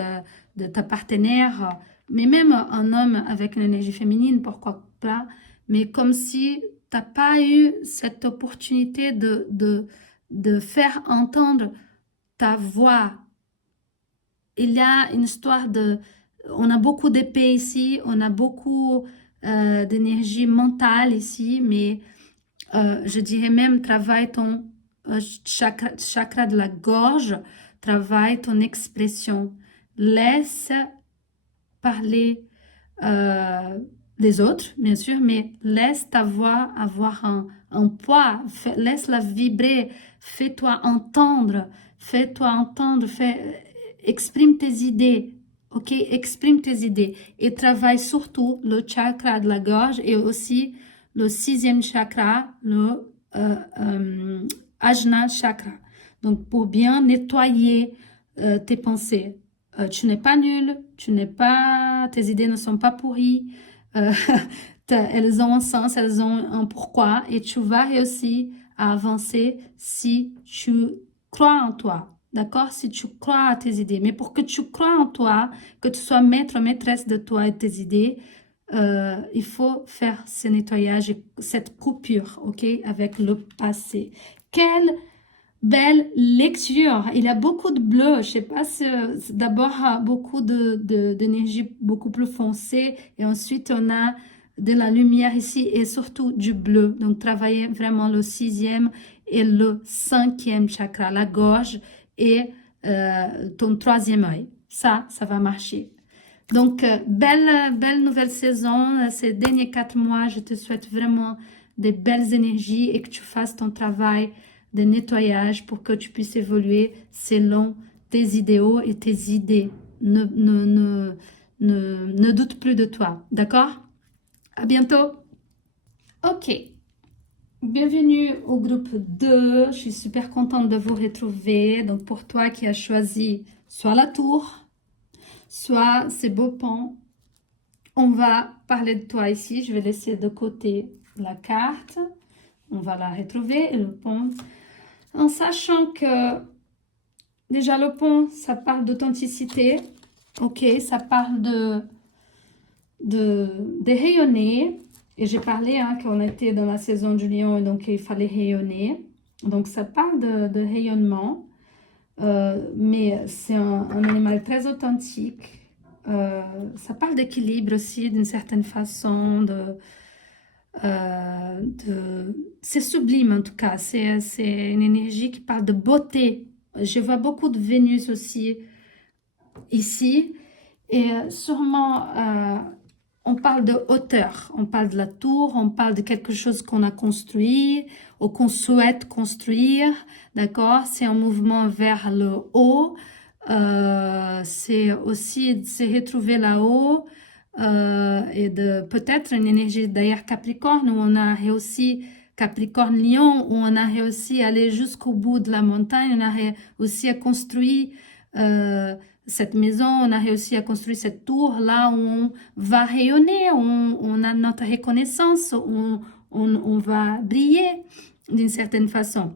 de ta partenaire, mais même un homme avec une énergie féminine, pourquoi pas, mais comme si tu n'as pas eu cette opportunité de faire entendre ta voix. Il y a une histoire de... On a beaucoup d'épées ici, on a beaucoup d'énergie mentale ici, mais je dirais même travaille ton chakra de la gorge, travaille ton expression. Laisse parler les autres, bien sûr, mais laisse ta voix avoir un poids, laisse-la vibrer, fais-toi entendre, exprime tes idées, ok? Exprime tes idées et travaille surtout le chakra de la gorge et aussi le 6e chakra, le Ajna chakra. Donc, pour bien nettoyer tes pensées. Tu n'es pas nul, tes idées ne sont pas pourries, elles ont un sens, elles ont un pourquoi et tu vas réussir à avancer si tu crois en toi, d'accord? Si tu crois à tes idées. Mais pour que tu crois en toi, que tu sois maître, maîtresse de toi et de tes idées, il faut faire ce nettoyage et cette coupure, ok, avec le passé. Quelle belle lecture. Il y a beaucoup de bleu. Je sais pas si d'abord beaucoup d'énergie beaucoup plus foncée et ensuite on a de la lumière ici et surtout du bleu. Donc travailler vraiment le 6e et le 5e chakra, la gorge et ton 3e œil. Ça va marcher. Donc, belle nouvelle saison. Ces derniers 4 mois, je te souhaite vraiment des belles énergies et que tu fasses ton travail de nettoyage pour que tu puisses évoluer selon tes idéaux et tes idées. Ne doute plus de toi. D'accord? À bientôt. Ok. Bienvenue au groupe 2. Je suis super contente de vous retrouver. Donc, pour toi qui as choisi soit la tour, soit ces beaux ponts, on va parler de toi ici. Je vais laisser de côté la carte. On va la retrouver et le pont. En sachant que déjà le pont, ça parle d'authenticité. Ok, ça parle de rayonner. Et j'ai parlé qu'on était dans la saison du lion et donc il fallait rayonner. Donc ça parle de rayonnement. Mais c'est un animal très authentique. Ça parle d'équilibre aussi d'une certaine façon, c'est sublime en tout cas, c'est une énergie qui parle de beauté. Je vois beaucoup de Vénus aussi ici et sûrement on parle de hauteur, on parle de la tour, on parle de quelque chose qu'on a construit ou qu'on souhaite construire, d'accord? C'est un mouvement vers le haut, c'est aussi de se retrouver là-haut et de peut-être une énergie d'ailleurs Capricorne où on a réussi, Capricorne-Lion, où on a réussi à aller jusqu'au bout de la montagne, on a réussi à construire cette maison, on a réussi à construire cette tour là où on va rayonner, on a notre reconnaissance, on va briller d'une certaine façon.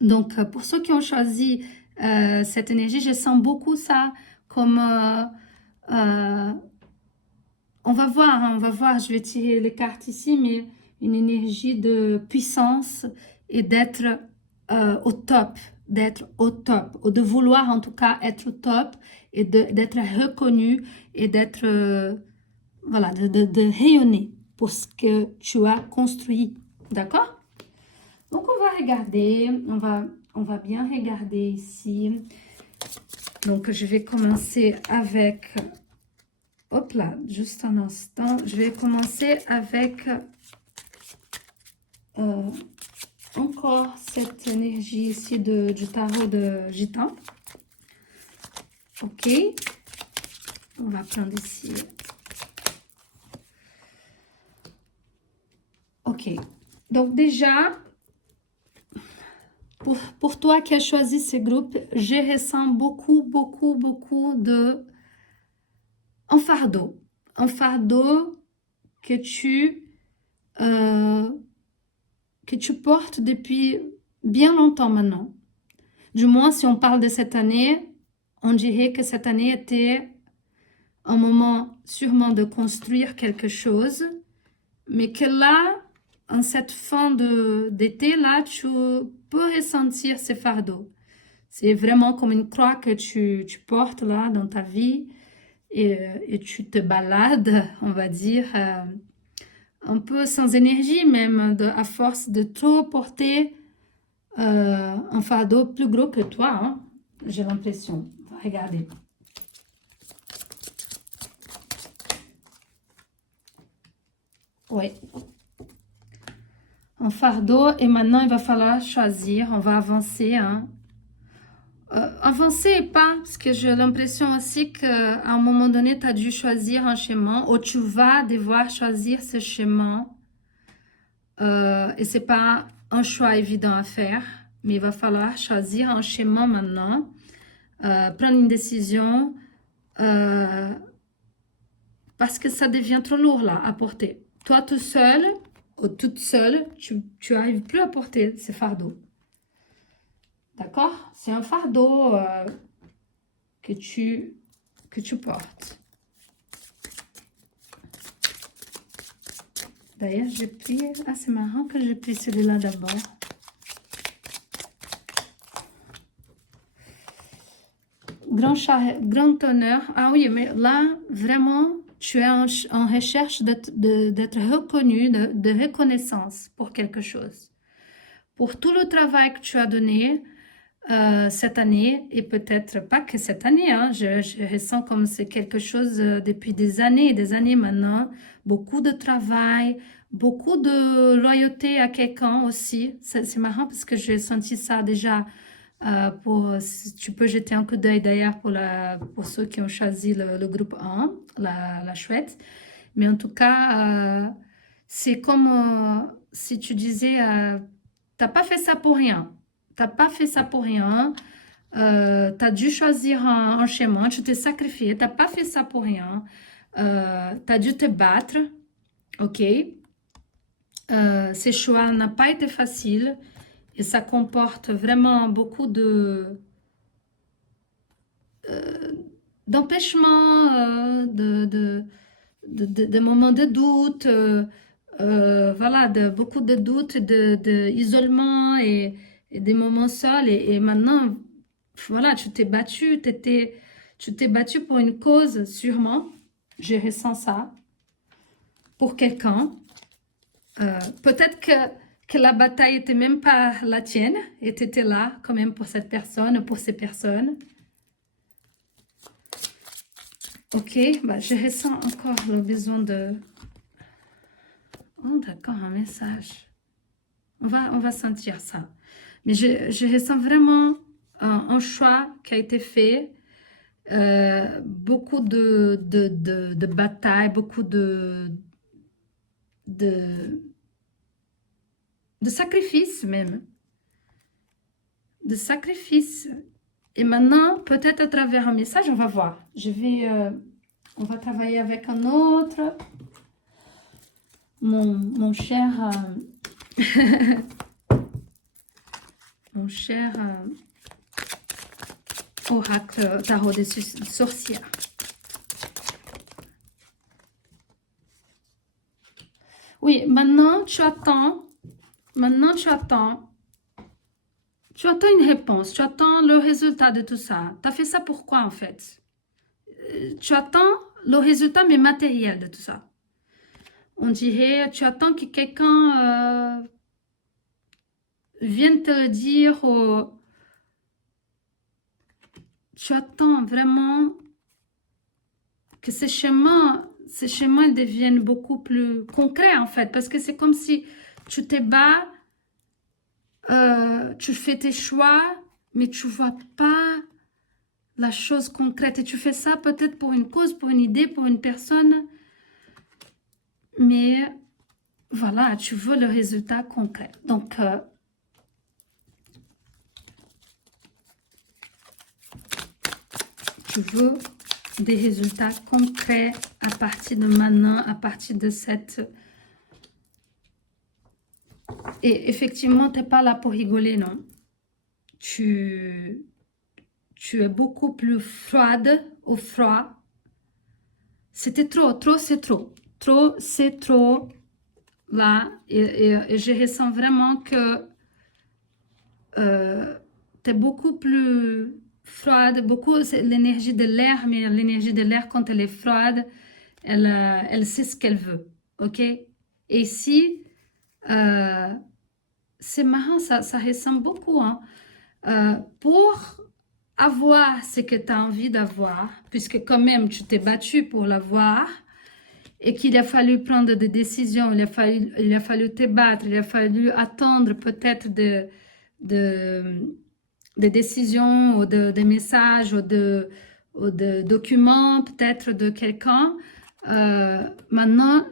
Donc, pour ceux qui ont choisi cette énergie, je sens beaucoup ça comme... on va voir, je vais tirer les cartes ici, mais une énergie de puissance et d'être au top, ou de vouloir en tout cas être au top et d'être reconnu et d'être, voilà, de rayonner pour ce que tu as construit, d'accord? Donc on va regarder, on va bien regarder ici. Donc je vais commencer avec... Hop là, juste un instant. Je vais commencer avec encore cette énergie ici du tarot de Gitan. Ok. On va prendre ici. Ok. Donc déjà, pour toi qui as choisi ce groupe, je ressens beaucoup de... un fardeau. Un fardeau que tu portes depuis bien longtemps maintenant. Du moins, si on parle de cette année, on dirait que cette année était un moment sûrement de construire quelque chose, mais que là, en cette fin d'été, là, tu peux ressentir ce fardeau. C'est vraiment comme une croix que tu portes là dans ta vie et tu te balades, on va dire, un peu sans énergie même, à force de trop porter un fardeau plus gros que toi, hein, j'ai l'impression. Regardez. Oui. Un fardeau et maintenant il va falloir choisir. On va avancer. Hein. Avancer pas, parce que j'ai l'impression aussi qu'à un moment donné, tu as dû choisir un chemin ou tu vas devoir choisir ce chemin. Et c'est pas un choix évident à faire, mais il va falloir choisir un chemin maintenant, prendre une décision parce que ça devient trop lourd là à porter. Toi tout seul ou toute seule, tu n'arrives plus à porter ces fardeaux. D'accord? C'est un fardeau que tu portes. D'ailleurs, j'ai pris... Ah, c'est marrant que j'ai pris celui-là d'abord. Grand honneur. Ah oui, mais là, vraiment, tu es en recherche d'être reconnu, de reconnaissance pour quelque chose. Pour tout le travail que tu as donné cette année, et peut-être pas que cette année, hein, je ressens comme c'est quelque chose depuis des années maintenant. Beaucoup de travail, beaucoup de loyauté à quelqu'un aussi. C'est marrant parce que j'ai senti ça déjà. Si tu peux jeter un coup d'œil d'ailleurs pour ceux qui ont choisi le groupe 1, la chouette. Mais en tout cas, c'est comme si tu disais, t'as pas fait ça pour rien. T'as pas fait ça pour rien. T'as dû choisir un chemin, tu t'es sacrifié. T'as pas fait ça pour rien. T'as dû te battre. Ok. Ce choix n'a pas été facile. Et ça comporte vraiment beaucoup d'empêchements, de moments de doute, voilà, beaucoup de doutes, d'isolement et des moments seuls. Et maintenant, voilà, tu t'es battu, tu t'es battu pour une cause, sûrement. Je ressens ça. Pour quelqu'un. Peut-être que la bataille n'était même pas la tienne et tu étais là quand même pour cette personne, pour ces personnes. Ok, bah, je ressens encore le besoin de... Oh, d'accord, un message. On va sentir ça. Mais je ressens vraiment un choix qui a été fait. Beaucoup de batailles, beaucoup de sacrifices même. De sacrifices. Et maintenant, peut-être à travers un message, on va voir. On va travailler avec un autre. Mon cher... mon cher oracle tarot des sorcières. Oui, maintenant, tu attends. Maintenant, tu attends. Tu attends une réponse. Tu attends le résultat de tout ça. Tu as fait ça pourquoi, en fait? Tu attends le résultat, mais matériel de tout ça. On dirait, tu attends que quelqu'un vienne te le dire. Tu attends vraiment que ces chemins deviennent beaucoup plus concrets, en fait. Parce que c'est comme si tu te bats tu fais tes choix, mais tu vois pas la chose concrète. Et tu fais ça peut-être pour une cause, pour une idée, pour une personne, mais voilà, tu veux le résultat concret. Donc, tu veux des résultats concrets à partir de maintenant, à partir de cette... Et effectivement, tu n'es pas là pour rigoler, non. Tu es beaucoup plus froide ou froid. C'était trop, trop c'est trop. Trop c'est trop. Là, et je ressens vraiment que tu es beaucoup plus froide. Beaucoup, c'est l'énergie de l'air, mais l'énergie de l'air, quand elle est froide, elle sait ce qu'elle veut. OK? Et ici, c'est marrant, ça ressemble beaucoup. Hein. Pour avoir ce que tu as envie d'avoir, puisque quand même tu t'es battu pour l'avoir, et qu'il a fallu prendre des décisions, il a fallu te battre, il a fallu attendre peut-être des décisions ou des messages ou de documents peut-être de quelqu'un. Maintenant,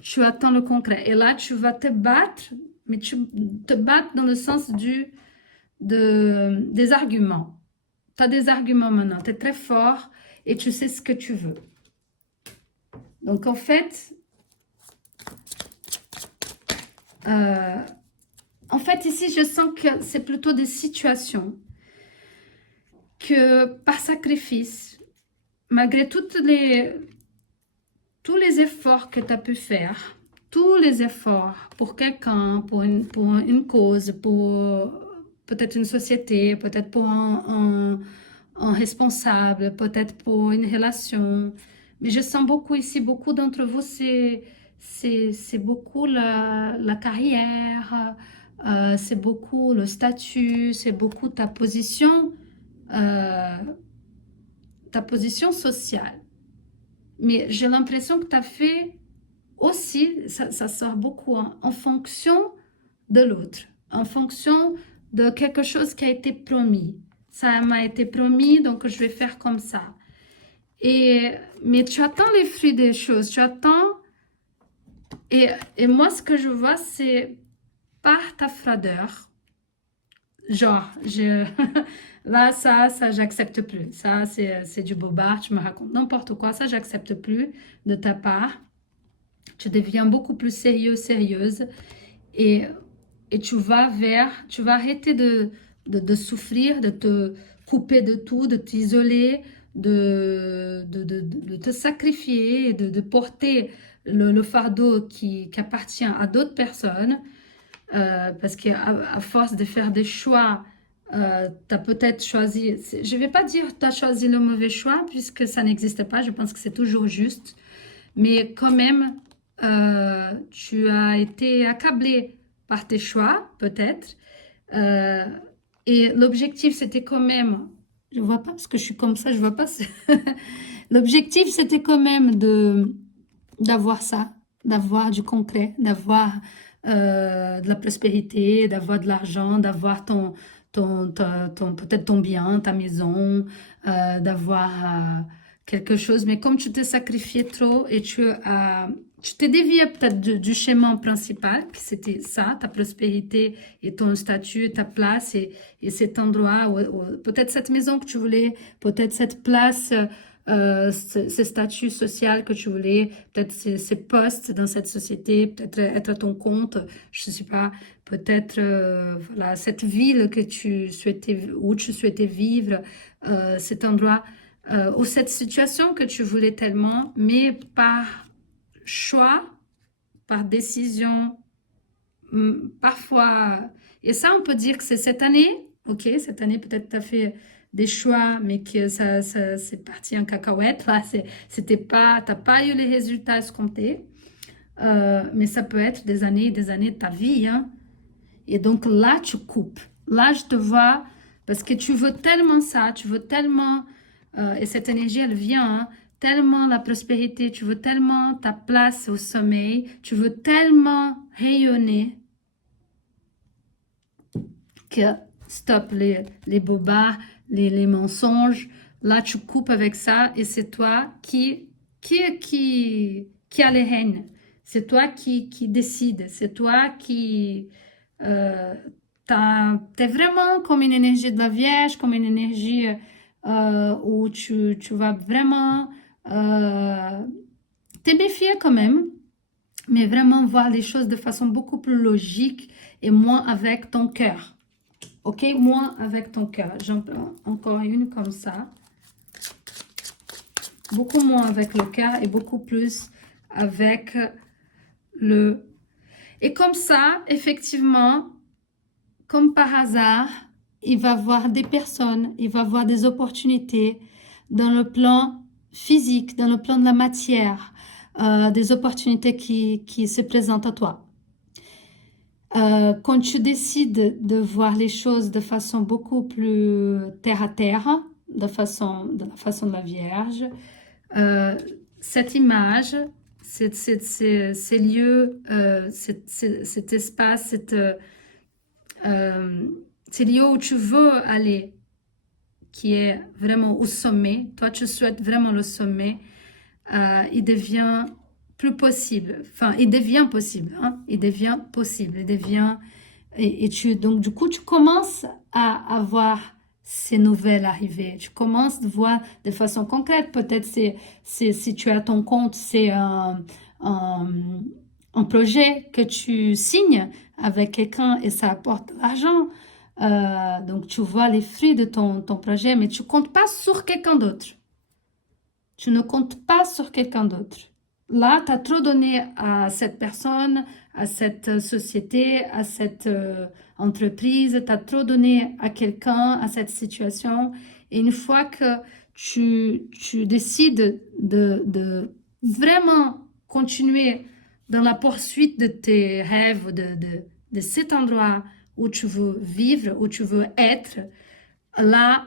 tu attends le concret. Et là, tu vas te battre, mais tu te battes dans le sens des arguments. Tu as des arguments maintenant, tu es très fort et tu sais ce que tu veux. Donc, en fait, ici, je sens que c'est plutôt des situations que par sacrifice, malgré tous les efforts que tu as pu faire, tous les efforts pour quelqu'un, pour une cause, pour peut-être une société, peut-être pour un responsable, peut-être pour une relation. Mais je sens beaucoup ici, beaucoup d'entre vous, c'est beaucoup la carrière, c'est beaucoup le statut, c'est beaucoup ta position sociale. Mais j'ai l'impression que tu as fait aussi, ça sort beaucoup, hein, en fonction de l'autre, en fonction de quelque chose qui a été promis. Ça m'a été promis, donc je vais faire comme ça. Mais tu attends les fruits des choses, tu attends. Et moi, ce que je vois, c'est par ta froideur. Genre, là, ça j'accepte plus. Ça, c'est du bobard, tu me racontes n'importe quoi. Ça, j'accepte plus de ta part. Tu deviens beaucoup plus sérieux, sérieuse. Et, et tu vas arrêter de souffrir, de te couper de tout, de t'isoler, de te sacrifier, et de porter le fardeau qui appartient à d'autres personnes. Parce qu'à force de faire des choix, tu as peut-être choisi, je ne vais pas dire que tu as choisi le mauvais choix, puisque ça n'existe pas, je pense que c'est toujours juste, mais quand même, tu as été accablé par tes choix, peut-être, Euh, et l'objectif, c'était quand même, je ne vois pas, parce que je suis comme ça, je ne vois pas, l'objectif, c'était quand même d'avoir ça, d'avoir du concret, d'avoir de la prospérité, d'avoir de l'argent, d'avoir peut-être ton bien, ta maison, d'avoir quelque chose. Mais comme tu t'es sacrifié trop et tu t'es dévié peut-être du schéma principal, qui c'était ça, ta prospérité et ton statut, ta place et cet endroit, peut-être cette maison que tu voulais, peut-être cette place ce statut social que tu voulais, peut-être ces postes dans cette société, peut-être être à ton compte, je ne sais pas, peut-être voilà, cette ville que où tu souhaitais vivre, cet endroit, ou cette situation que tu voulais tellement, mais par choix, par décision, parfois, et ça on peut dire que c'est cette année, ok, cette année peut-être tu as fait des choix, mais que ça c'est parti en cacahuète, là, t'as pas eu les résultats escomptés, mais ça peut être des années et des années de ta vie, hein. Et donc là, tu coupes. Là, je te vois, parce que tu veux tellement ça, tu veux tellement, et cette énergie, elle vient, hein, tellement la prospérité, tu veux tellement ta place au sommeil, tu veux tellement rayonner que stop les bobards, les mensonges. Là, tu coupes avec ça et c'est toi qui a les rênes. C'est toi qui décide. C'est toi qui... t'es vraiment comme une énergie de la Vierge, comme une énergie où tu vas vraiment te méfier quand même, mais vraiment voir les choses de façon beaucoup plus logique et moins avec ton cœur. Ok, moins avec ton cœur. J'en prends encore une comme ça. Beaucoup moins avec le cœur et beaucoup plus avec le... Et comme ça, effectivement, comme par hasard, il va voir des personnes, il va voir des opportunités dans le plan physique, dans le plan de la matière, des opportunités qui se présentent à toi. Quand tu décides de voir les choses de façon beaucoup plus terre à terre, de la façon de la Vierge, cette image, ces lieux, cet espace, ces lieux où tu veux aller, qui est vraiment au sommet, toi tu souhaites vraiment le sommet, il devient plus possible, enfin il devient possible, hein? Il devient possible, il devient, donc du coup tu commences à avoir ces nouvelles arrivées, tu commences à voir de façon concrète, peut-être si tu as ton compte, c'est un projet que tu signes avec quelqu'un et ça apporte de l'argent. Donc tu vois les fruits de ton projet, mais tu comptes pas sur quelqu'un d'autre. Tu ne comptes pas sur quelqu'un d'autre. Là, tu as trop donné à cette personne, à cette société, à cette entreprise, tu as trop donné à quelqu'un, à cette situation. Et une fois que tu décides de vraiment continuer dans la poursuite de tes rêves, de cet endroit où tu veux vivre, où tu veux être, là,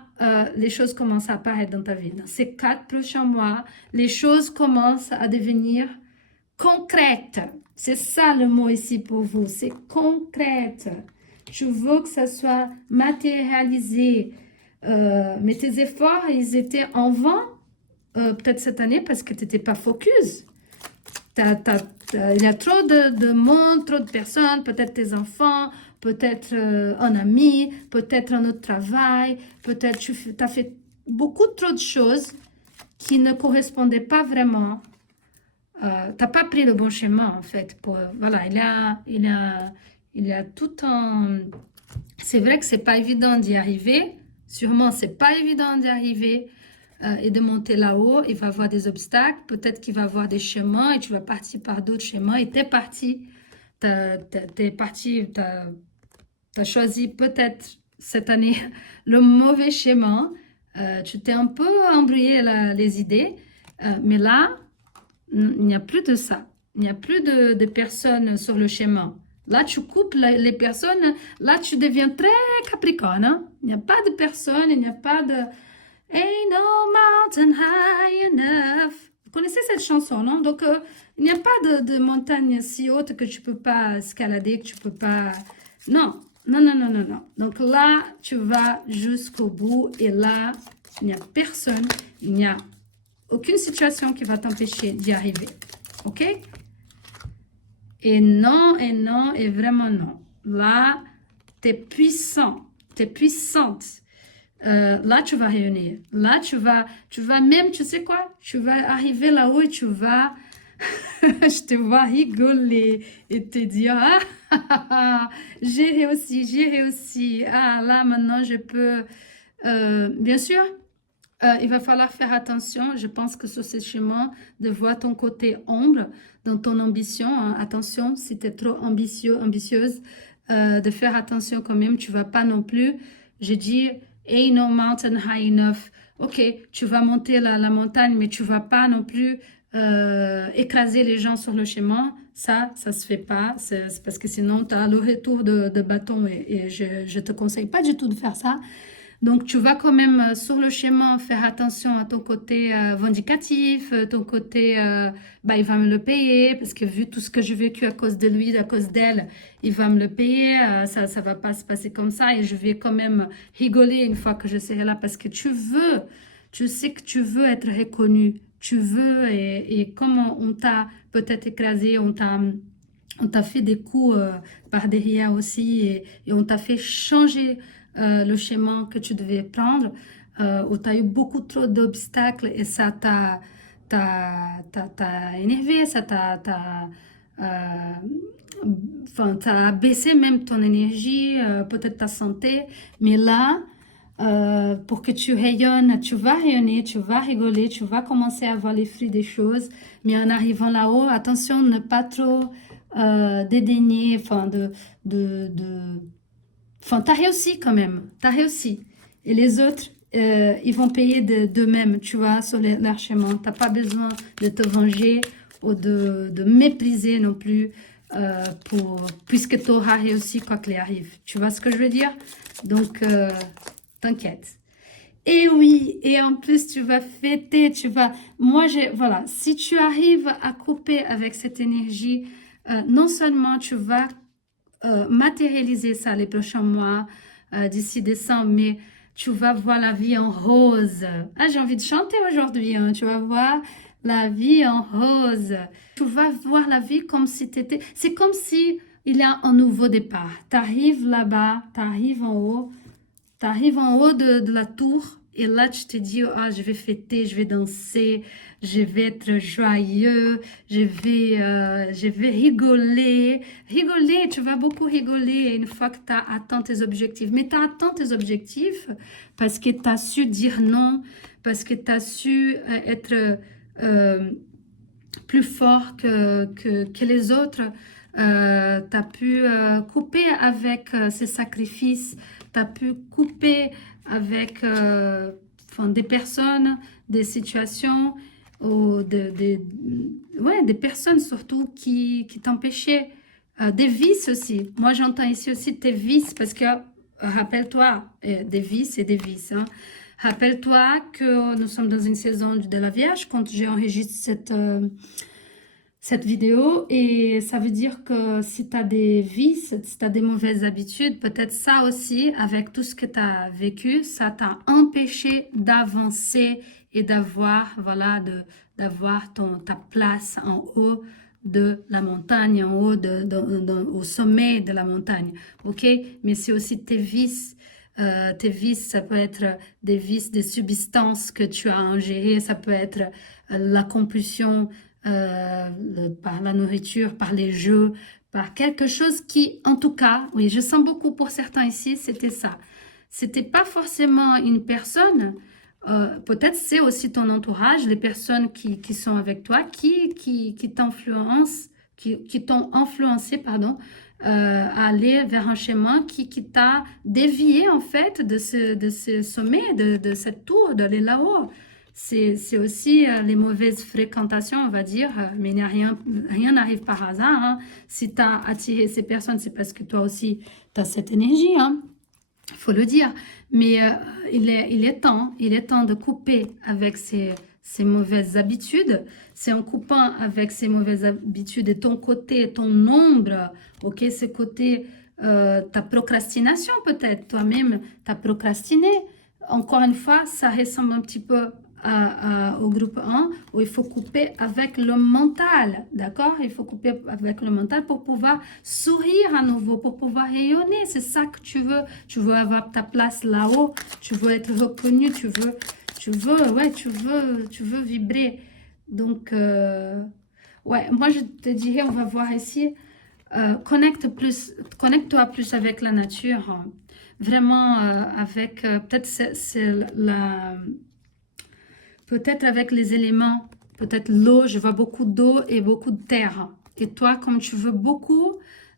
les choses commencent à apparaître dans ta vie. Dans ces 4 prochains mois, les choses commencent à devenir concrètes. C'est ça le mot ici pour vous, c'est concrète. Tu veux que ça soit matérialisé. Mais tes efforts, ils étaient en vain, peut-être cette année, parce que tu n'étais pas focus. Il y a trop de monde, trop de personnes, peut-être tes enfants, peut-être un ami, peut-être un autre travail, peut-être tu as fait beaucoup trop de choses qui ne correspondaient pas vraiment. Tu n'as pas pris le bon chemin en fait. Voilà, il y a tout un... C'est vrai que c'est pas évident d'y arriver. Sûrement, c'est pas évident d'y arriver et de monter là-haut. Il va y avoir des obstacles. Peut-être qu'il va y avoir des chemins et tu vas partir par d'autres chemins. Et t'es parti. T'es parti. T'as choisi peut-être cette année le mauvais chemin. Tu t'es un peu embrouillé les idées. Mais là, il n'y a plus de ça. Il n'y a plus de personnes sur le chemin. Là, tu coupes les personnes. Là, tu deviens très capricorne. Hein? Il n'y a pas de personnes. Il n'y a pas de... Ain't no mountain high enough. Vous connaissez cette chanson, non? Donc, il n'y a pas de montagne si haute que tu ne peux pas escalader, que tu ne peux pas... Non, non, non, non, non, non. Donc là, tu vas jusqu'au bout et là, il n'y a personne, il n'y a aucune situation qui va t'empêcher d'y arriver. OK? Et non, et vraiment non. Là, tu es puissant, tu es puissante. Là, tu vas réunir. Là, tu vas même, tu sais quoi? Tu vas arriver là-haut et tu vas... je te vois rigoler et te dire, ah, j'ai réussi. Ah, là, maintenant, je peux... bien sûr, il va falloir faire attention. Je pense que sur ce chemin, de voir ton côté ombre dans ton ambition. Hein. Attention, si tu es trop ambitieuse, de faire attention quand même. Tu vas pas non plus, je dis, ain't no mountain high enough. Ok, tu vas monter la montagne, mais tu vas pas non plus écraser les gens sur le chemin. Ça se fait pas. C'est parce que sinon, tu as le retour de bâton et je te conseille pas du tout de faire ça. Donc, tu vas quand même sur le chemin faire attention à ton côté vindicatif, ton côté, bah, il va me le payer, parce que vu tout ce que j'ai vécu à cause de lui, à cause d'elle, il va me le payer, ça va pas se passer comme ça, et je vais quand même rigoler une fois que je serai là, parce que tu sais que tu veux être reconnu, tu veux, et comme on t'a peut-être écrasé, on t'a fait des coups par derrière aussi et on t'a fait changer le chemin que tu devais prendre, où tu as eu beaucoup trop d'obstacles et ça t'a énervé, enfin, t'as baissé même ton énergie, peut-être ta santé. Mais là, pour que tu rayonnes, tu vas rayonner, tu vas rigoler, tu vas commencer à voir les fruits des choses. Mais en arrivant là-haut, attention, ne pas trop dédaigner, enfin, enfin, t'as réussi quand même, t'as réussi. Et les autres, ils vont payer d'eux-mêmes, tu vois, sur leur chemin. T'as pas besoin de te venger ou de mépriser non plus, puisque tu auras réussi quoi qu'il arrive. Tu vois ce que je veux dire? Donc, t'inquiète. Et oui, et en plus, tu vas fêter, voilà, si tu arrives à couper avec cette énergie, non seulement tu vas matérialiser ça les prochains mois, d'ici décembre, mais tu vas voir la vie en rose. Ah, j'ai envie de chanter aujourd'hui, hein. Tu vas voir la vie en rose. Tu vas voir la vie comme si t'étais... C'est comme si il y a un nouveau départ. Tu arrives là-bas, tu arrives en haut de la tour et là tu te dis, ah, je vais fêter, je vais danser, je vais être joyeux, je vais rigoler. Rigoler, tu vas beaucoup rigoler une fois que tu as atteint tes objectifs. Mais tu as atteint tes objectifs parce que tu as su dire non, parce que tu as su être plus fort que les autres. Tu as pu couper avec ces sacrifices, tu as pu couper avec enfin, des personnes, des situations, ou ouais, des personnes surtout qui t'empêchaient, des vices aussi. Moi, j'entends ici aussi tes vices parce que, rappelle-toi, des vices et des vices, hein. Rappelle-toi que nous sommes dans une saison de la Vierge quand j'ai enregistré cette vidéo et ça veut dire que si tu as des vices, si tu as des mauvaises habitudes, peut-être ça aussi, avec tout ce que tu as vécu, ça t'a empêché d'avancer et d'avoir, voilà, d'avoir ta place en haut de la montagne, en haut au sommet de la montagne, ok? Mais c'est aussi tes vices, ça peut être des vices de substances que tu as ingérées, ça peut être la compulsion par la nourriture, par les jeux, par quelque chose qui, en tout cas, oui, je sens beaucoup pour certains ici, c'était ça. C'était pas forcément une personne, peut-être c'est aussi ton entourage, les personnes qui sont avec toi, qui t'influencent, qui t'ont influencé, pardon, à aller vers un chemin qui t'a dévié en fait de ce sommet, de cette tour, d'aller là-haut. C'est aussi les mauvaises fréquentations, on va dire, mais il n'y a rien n'arrive par hasard, hein. Si tu as attiré ces personnes, c'est parce que toi aussi, tu as cette énergie, hein, il faut le dire. Mais il est temps de couper avec ces mauvaises habitudes. C'est en coupant avec ces mauvaises habitudes et ton côté, ton ombre, ok, ce côté, ta procrastination peut-être, toi-même, tu as procrastiné. Encore une fois, ça ressemble un petit peu au groupe 1 où il faut couper avec le mental, d'accord? Il faut couper avec le mental pour pouvoir sourire à nouveau, pour pouvoir rayonner. C'est ça que tu veux. Tu veux avoir ta place là-haut, tu veux être reconnu, ouais, tu veux vibrer. Donc, ouais, moi je te dirais, on va voir ici, connecte-toi plus avec la nature, hein. Vraiment avec, peut-être peut-être avec les éléments, peut-être l'eau, je vois beaucoup d'eau et beaucoup de terre. Et toi, comme tu veux beaucoup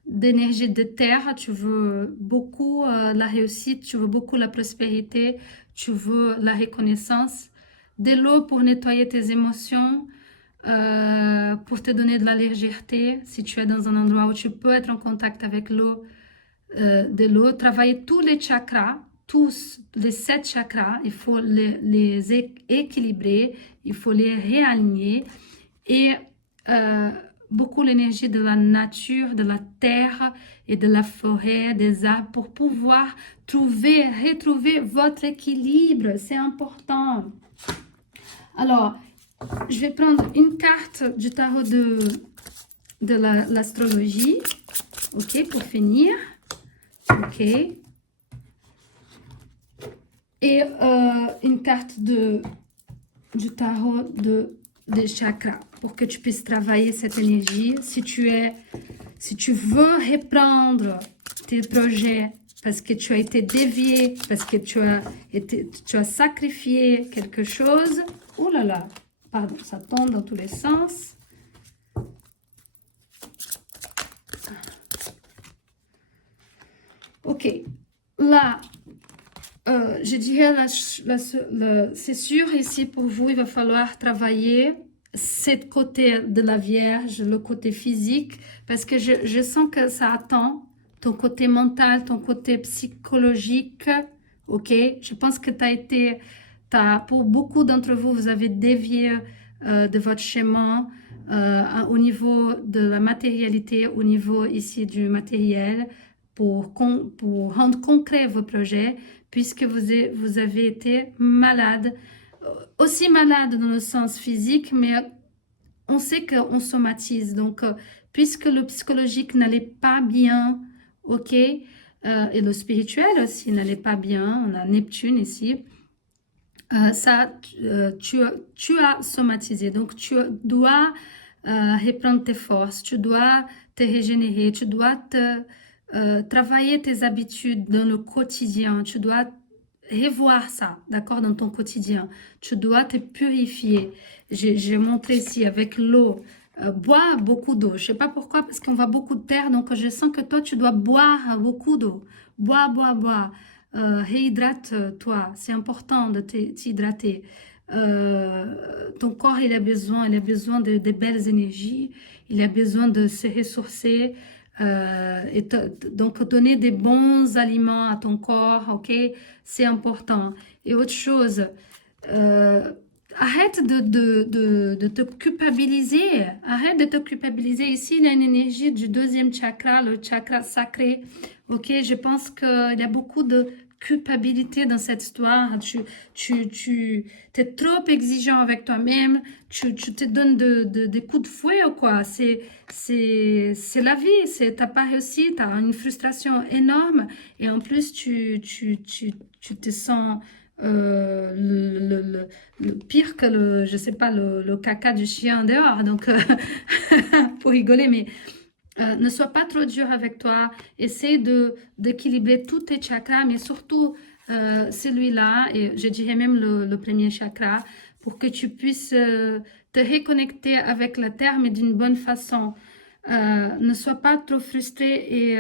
d'énergie de terre, tu veux beaucoup la réussite, tu veux beaucoup la prospérité, tu veux la reconnaissance, de l'eau pour nettoyer tes émotions, pour te donner de la légèreté, si tu es dans un endroit où tu peux être en contact avec l'eau, de l'eau, travailler tous les chakras, tous les 7 chakras, il faut les équilibrer, il faut les réaligner et beaucoup l'énergie de la nature, de la terre et de la forêt, des arbres pour pouvoir retrouver votre équilibre. C'est important. Alors, je vais prendre une carte du tarot de l'astrologie, ok, pour finir. Ok. Et une carte du tarot des chakras pour que tu puisses travailler cette énergie. Si tu veux reprendre tes projets parce que tu as été dévié, parce que tu as sacrifié quelque chose. Oh là là, pardon, ça tombe dans tous les sens. Ok, là, je dirais, c'est sûr ici pour vous, il va falloir travailler ce côté de la Vierge, le côté physique, parce que je sens que ça attend ton côté mental, ton côté psychologique, ok? Je pense que pour beaucoup d'entre vous, vous avez dévié de votre schéma au niveau de la matérialité, au niveau ici du matériel, pour rendre concret vos projets, puisque vous avez été malade, aussi malade dans le sens physique, mais on sait qu'on somatise. Donc, puisque le psychologique n'allait pas bien, ok, et le spirituel aussi n'allait pas bien, on a Neptune ici, tu as somatisé. Donc, tu dois reprendre tes forces, tu dois te régénérer, tu dois travailler tes habitudes dans le quotidien, tu dois revoir ça, d'accord, dans ton quotidien. Tu dois te purifier. J'ai montré ici avec l'eau. Bois beaucoup d'eau. Je sais pas pourquoi, parce qu'on va beaucoup de terre, donc je sens que toi, tu dois boire beaucoup d'eau. Bois, bois, bois. Réhydrate-toi. C'est important de t'hydrater. Ton corps, il a besoin de belles énergies. Il a besoin de se ressourcer. Donc, donner des bons aliments à ton corps, ok? C'est important. Et autre chose, arrête de te culpabiliser. Arrête de te culpabiliser. Ici, il y a une énergie du deuxième chakra, le chakra sacré. Ok, je pense qu'il y a beaucoup de culpabilité dans cette histoire. Tu es trop exigeant avec toi-même. Tu te donnes des coups de fouet ou quoi. C'est la vie. T'as pas réussi. Tu as une frustration énorme. Et en plus, tu te sens le pire que je sais pas, le caca du chien dehors. Donc, pour rigoler, mais ne sois pas trop dur avec toi. Essaye d'équilibrer tous tes chakras, mais surtout celui-là, et je dirais même le premier chakra, pour que tu puisses te reconnecter avec la terre, mais d'une bonne façon. Ne sois pas trop frustré et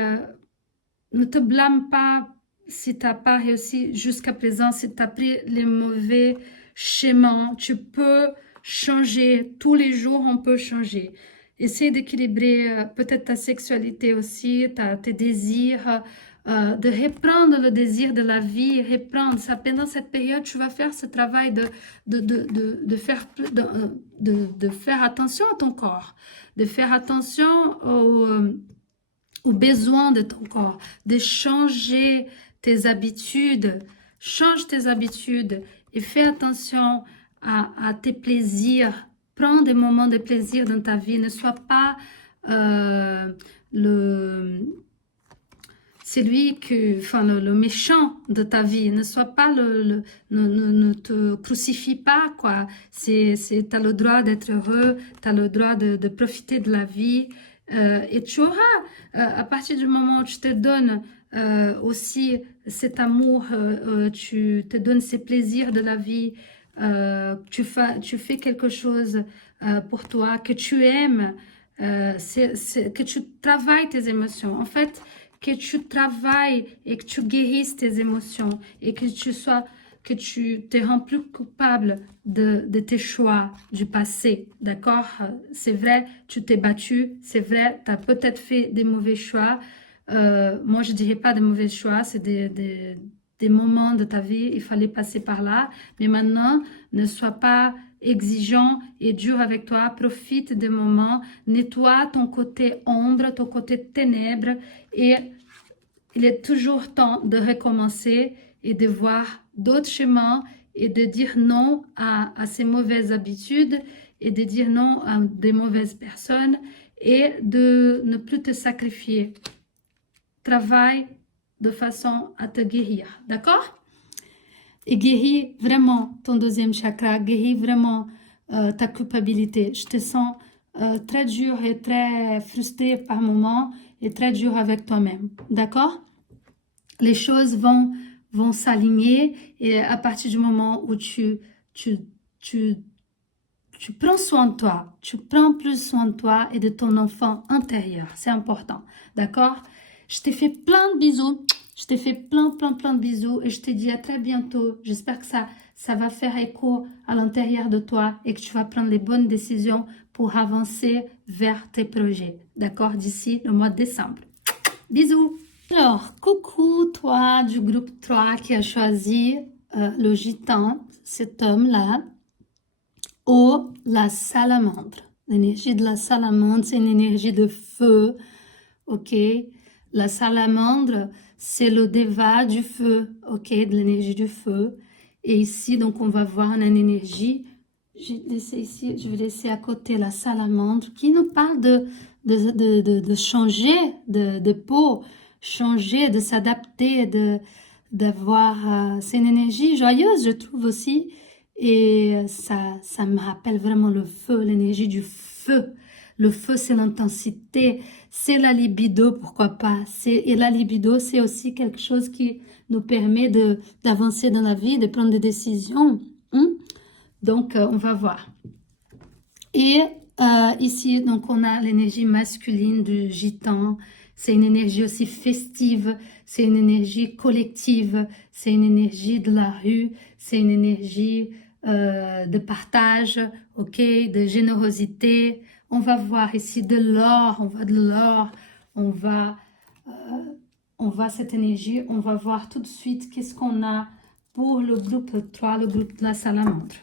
ne te blâme pas si tu n'as pas réussi jusqu'à présent, si tu as pris les mauvais schémas. Tu peux changer. Tous les jours, on peut changer. Essaye d'équilibrer peut-être ta sexualité aussi, tes désirs, de reprendre le désir de la vie, reprendre ça. Pendant cette période, tu vas faire ce travail de faire attention à ton corps, de faire attention aux besoins de ton corps, de changer tes habitudes. Change tes habitudes et fais attention à tes plaisirs. Prends des moments de plaisir dans ta vie. Ne sois pas le méchant de ta vie. Ne sois pas ne te crucifie pas, quoi. T'as le droit d'être heureux, t'as le droit de profiter de la vie. Et tu auras, à partir du moment où tu te donnes aussi cet amour, tu te donnes ces plaisirs de la vie, tu fais quelque chose pour toi que tu aimes, que tu travailles tes émotions. En fait, que tu travailles et que tu guérisses tes émotions et que tu te rends plus coupable de tes choix du passé, d'accord? C'est vrai, tu t'es battu, c'est vrai, tu as peut-être fait des mauvais choix. Moi, je dirais pas des mauvais choix, c'est des moments de ta vie, il fallait passer par là. Mais maintenant, ne sois pas exigeant et dur avec toi. Profite des moments. Nettoie ton côté ombre, ton côté ténèbres. Et il est toujours temps de recommencer et de voir d'autres chemins et de dire non à ces mauvaises habitudes et de dire non à des mauvaises personnes et de ne plus te sacrifier. Travaille de façon à te guérir, d'accord? Et guéris vraiment ton deuxième chakra, guéris vraiment ta culpabilité. Je te sens très dur et très frustré par moments et très dur avec toi-même, d'accord? Les choses vont s'aligner et à partir du moment où tu prends soin de toi, tu prends plus soin de toi et de ton enfant intérieur. C'est important, d'accord? Je t'ai fait plein de bisous. Je t'ai fait plein de bisous et je te dis à très bientôt. J'espère que ça va faire écho à l'intérieur de toi et que tu vas prendre les bonnes décisions pour avancer vers tes projets, d'accord? D'ici le mois de décembre. Bisous! Alors, coucou toi du groupe 3 qui a choisi le gitan, cet homme-là, ou la salamandre. L'énergie de la salamandre, c'est une énergie de feu, ok? La salamandre, c'est le déva du feu, ok? De l'énergie du feu. Et ici, donc, on va voir une énergie. J'ai laissé ici, je vais laisser à côté la salamandre qui nous parle de changer de peau, changer, de s'adapter, d'avoir... c'est une énergie joyeuse, je trouve aussi. Et ça me rappelle vraiment le feu, l'énergie du feu. Le feu, c'est l'intensité, c'est la libido, pourquoi pas. Et la libido, c'est aussi quelque chose qui nous permet d'avancer dans la vie, de prendre des décisions. Donc, on va voir. Et ici, donc, on a l'énergie masculine du gitan. C'est une énergie aussi festive, c'est une énergie collective, c'est une énergie de la rue, c'est une énergie de partage, ok, de générosité. On va voir ici de l'or, on va de l'or, on va cette énergie, on va voir tout de suite qu'est-ce qu'on a pour le groupe 3, le groupe de la salamandre.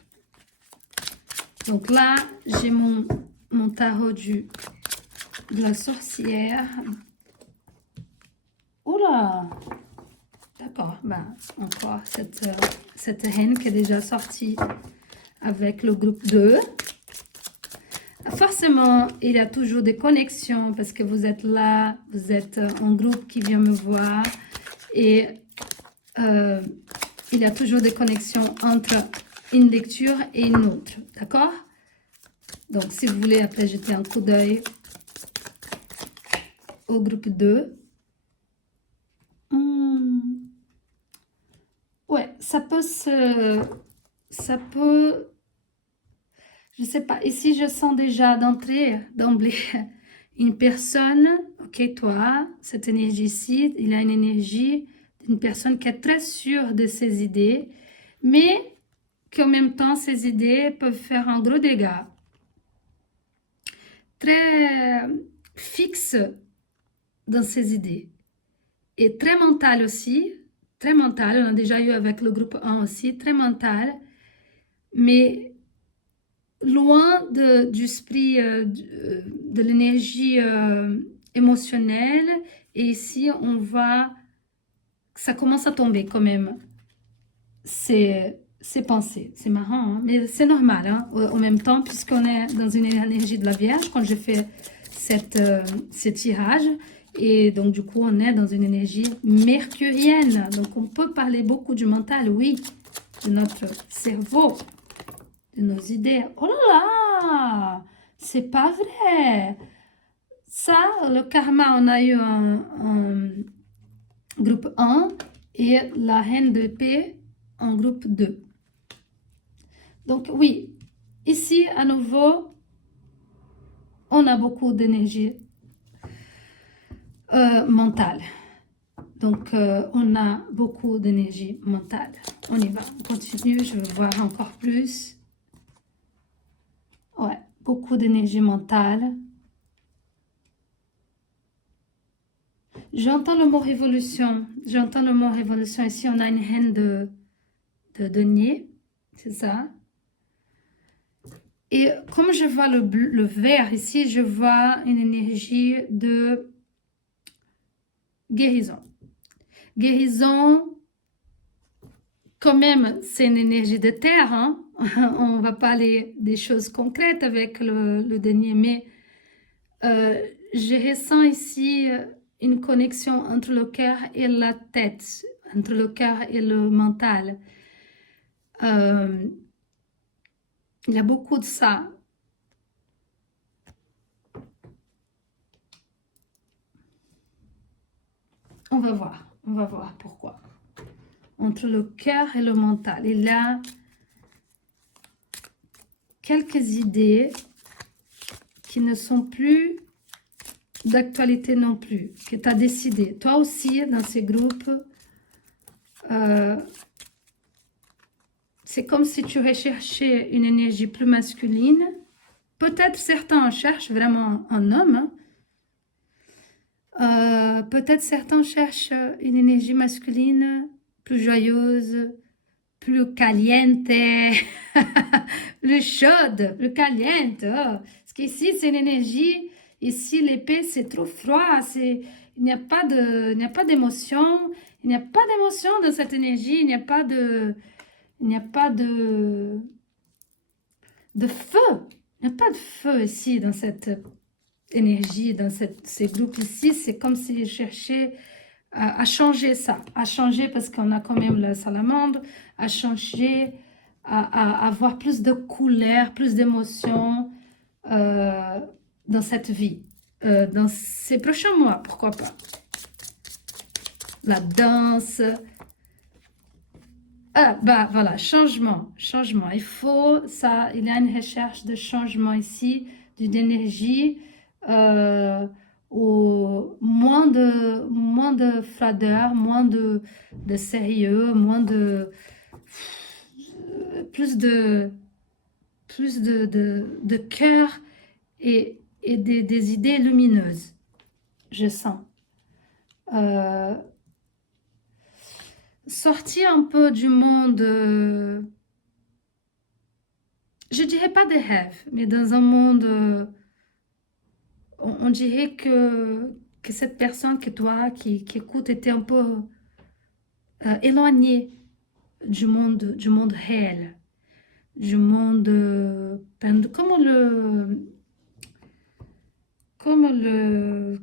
Donc là, j'ai mon tarot de la sorcière. Oula! D'accord, ben, encore cette reine qui est déjà sortie avec le groupe 2. Forcément, il y a toujours des connexions parce que vous êtes là, vous êtes un groupe qui vient me voir et il y a toujours des connexions entre une lecture et une autre, d'accord? Donc, si vous voulez après jeter un coup d'œil au groupe 2. Ouais, ça peut, je sais pas, ici je sens déjà d'emblée, une personne, ok, toi, cette énergie ici, il a une énergie d'une personne qui est très sûre de ses idées, mais qu'en même temps, ses idées peuvent faire un gros dégât. Très fixe dans ses idées. Et très mental aussi, très mental, on a déjà eu avec le groupe 1 aussi, très mental, mais loin du esprit, de l'énergie émotionnelle. Et ici, on voit que ça commence à tomber quand même. Ces pensées. C'est marrant, hein? Mais c'est normal, hein? En même temps, puisqu'on est dans une énergie de la Vierge, quand j'ai fait ce tirage, et donc du coup, on est dans une énergie mercurienne. Donc, on peut parler beaucoup du mental, oui, de notre cerveau, de nos idées. Oh là là, c'est pas vrai. Ça, le karma, on a eu un groupe 1 et la reine de paix en groupe 2. Donc oui, ici à nouveau, on a beaucoup d'énergie mentale. Donc on a beaucoup d'énergie mentale. On y va, on continue, je veux voir encore plus. Ouais, beaucoup d'énergie mentale. J'entends le mot révolution. J'entends le mot révolution. Ici, on a une reine de denier. C'est ça. Et comme je vois le vert ici, je vois une énergie de guérison. Guérison, quand même, c'est une énergie de terre. Hein? On va parler des choses concrètes avec le denier, mais je ressens ici une connexion entre le cœur et la tête, entre le cœur et le mental. Il y a beaucoup de ça. On va voir pourquoi. Entre le cœur et le mental. Il y a quelques idées qui ne sont plus d'actualité non plus, que tu as décidé. Toi aussi, dans ces groupes, c'est comme si tu recherchais une énergie plus masculine. Peut-être certains cherchent vraiment un homme. Peut-être certains cherchent une énergie masculine plus joyeuse, plus caliente, plus chaude, plus caliente. Oh. Parce qu'ici, c'est une énergie. Ici, l'épée, c'est trop froid. Il n'y a pas d'émotion. Il n'y a pas d'émotion dans cette énergie. Il n'y a pas de feu. Il n'y a pas de feu ici dans cette énergie, dans ces groupes ici. C'est comme s'ils cherchaient à changer ça, à changer parce qu'on a quand même la salamandre, à changer, à avoir plus de couleurs, plus d'émotions dans cette vie, dans ces prochains mois, pourquoi pas. La danse. Ah, bah voilà, changement. Il faut ça, il y a une recherche de changement ici, d'une énergie, ou moins de froideur, moins de sérieux, plus de cœur et des idées lumineuses, je sens. Sortir un peu du monde, je dirais pas des rêves, mais dans un monde, on dirait que cette personne que toi qui écoute était un peu éloignée du monde réel, du monde, comment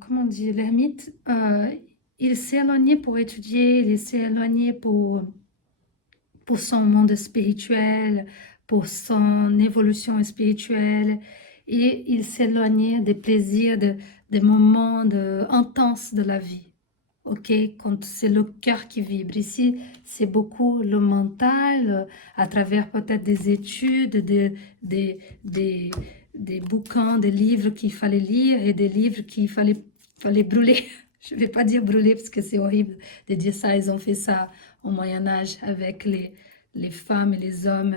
on dit, l'ermite, il s'est éloigné pour étudier, il s'est éloigné pour son monde spirituel, pour son évolution spirituelle, et il s'éloignait des plaisirs, des moments intenses de la vie. Ok, quand c'est le cœur qui vibre. Ici, c'est beaucoup le mental, à travers peut-être des études, des bouquins, des livres qu'il fallait lire et des livres qu'il fallait brûler. Je ne vais pas dire brûler parce que c'est horrible de dire ça. Ils ont fait ça au Moyen-Âge avec les femmes et les hommes,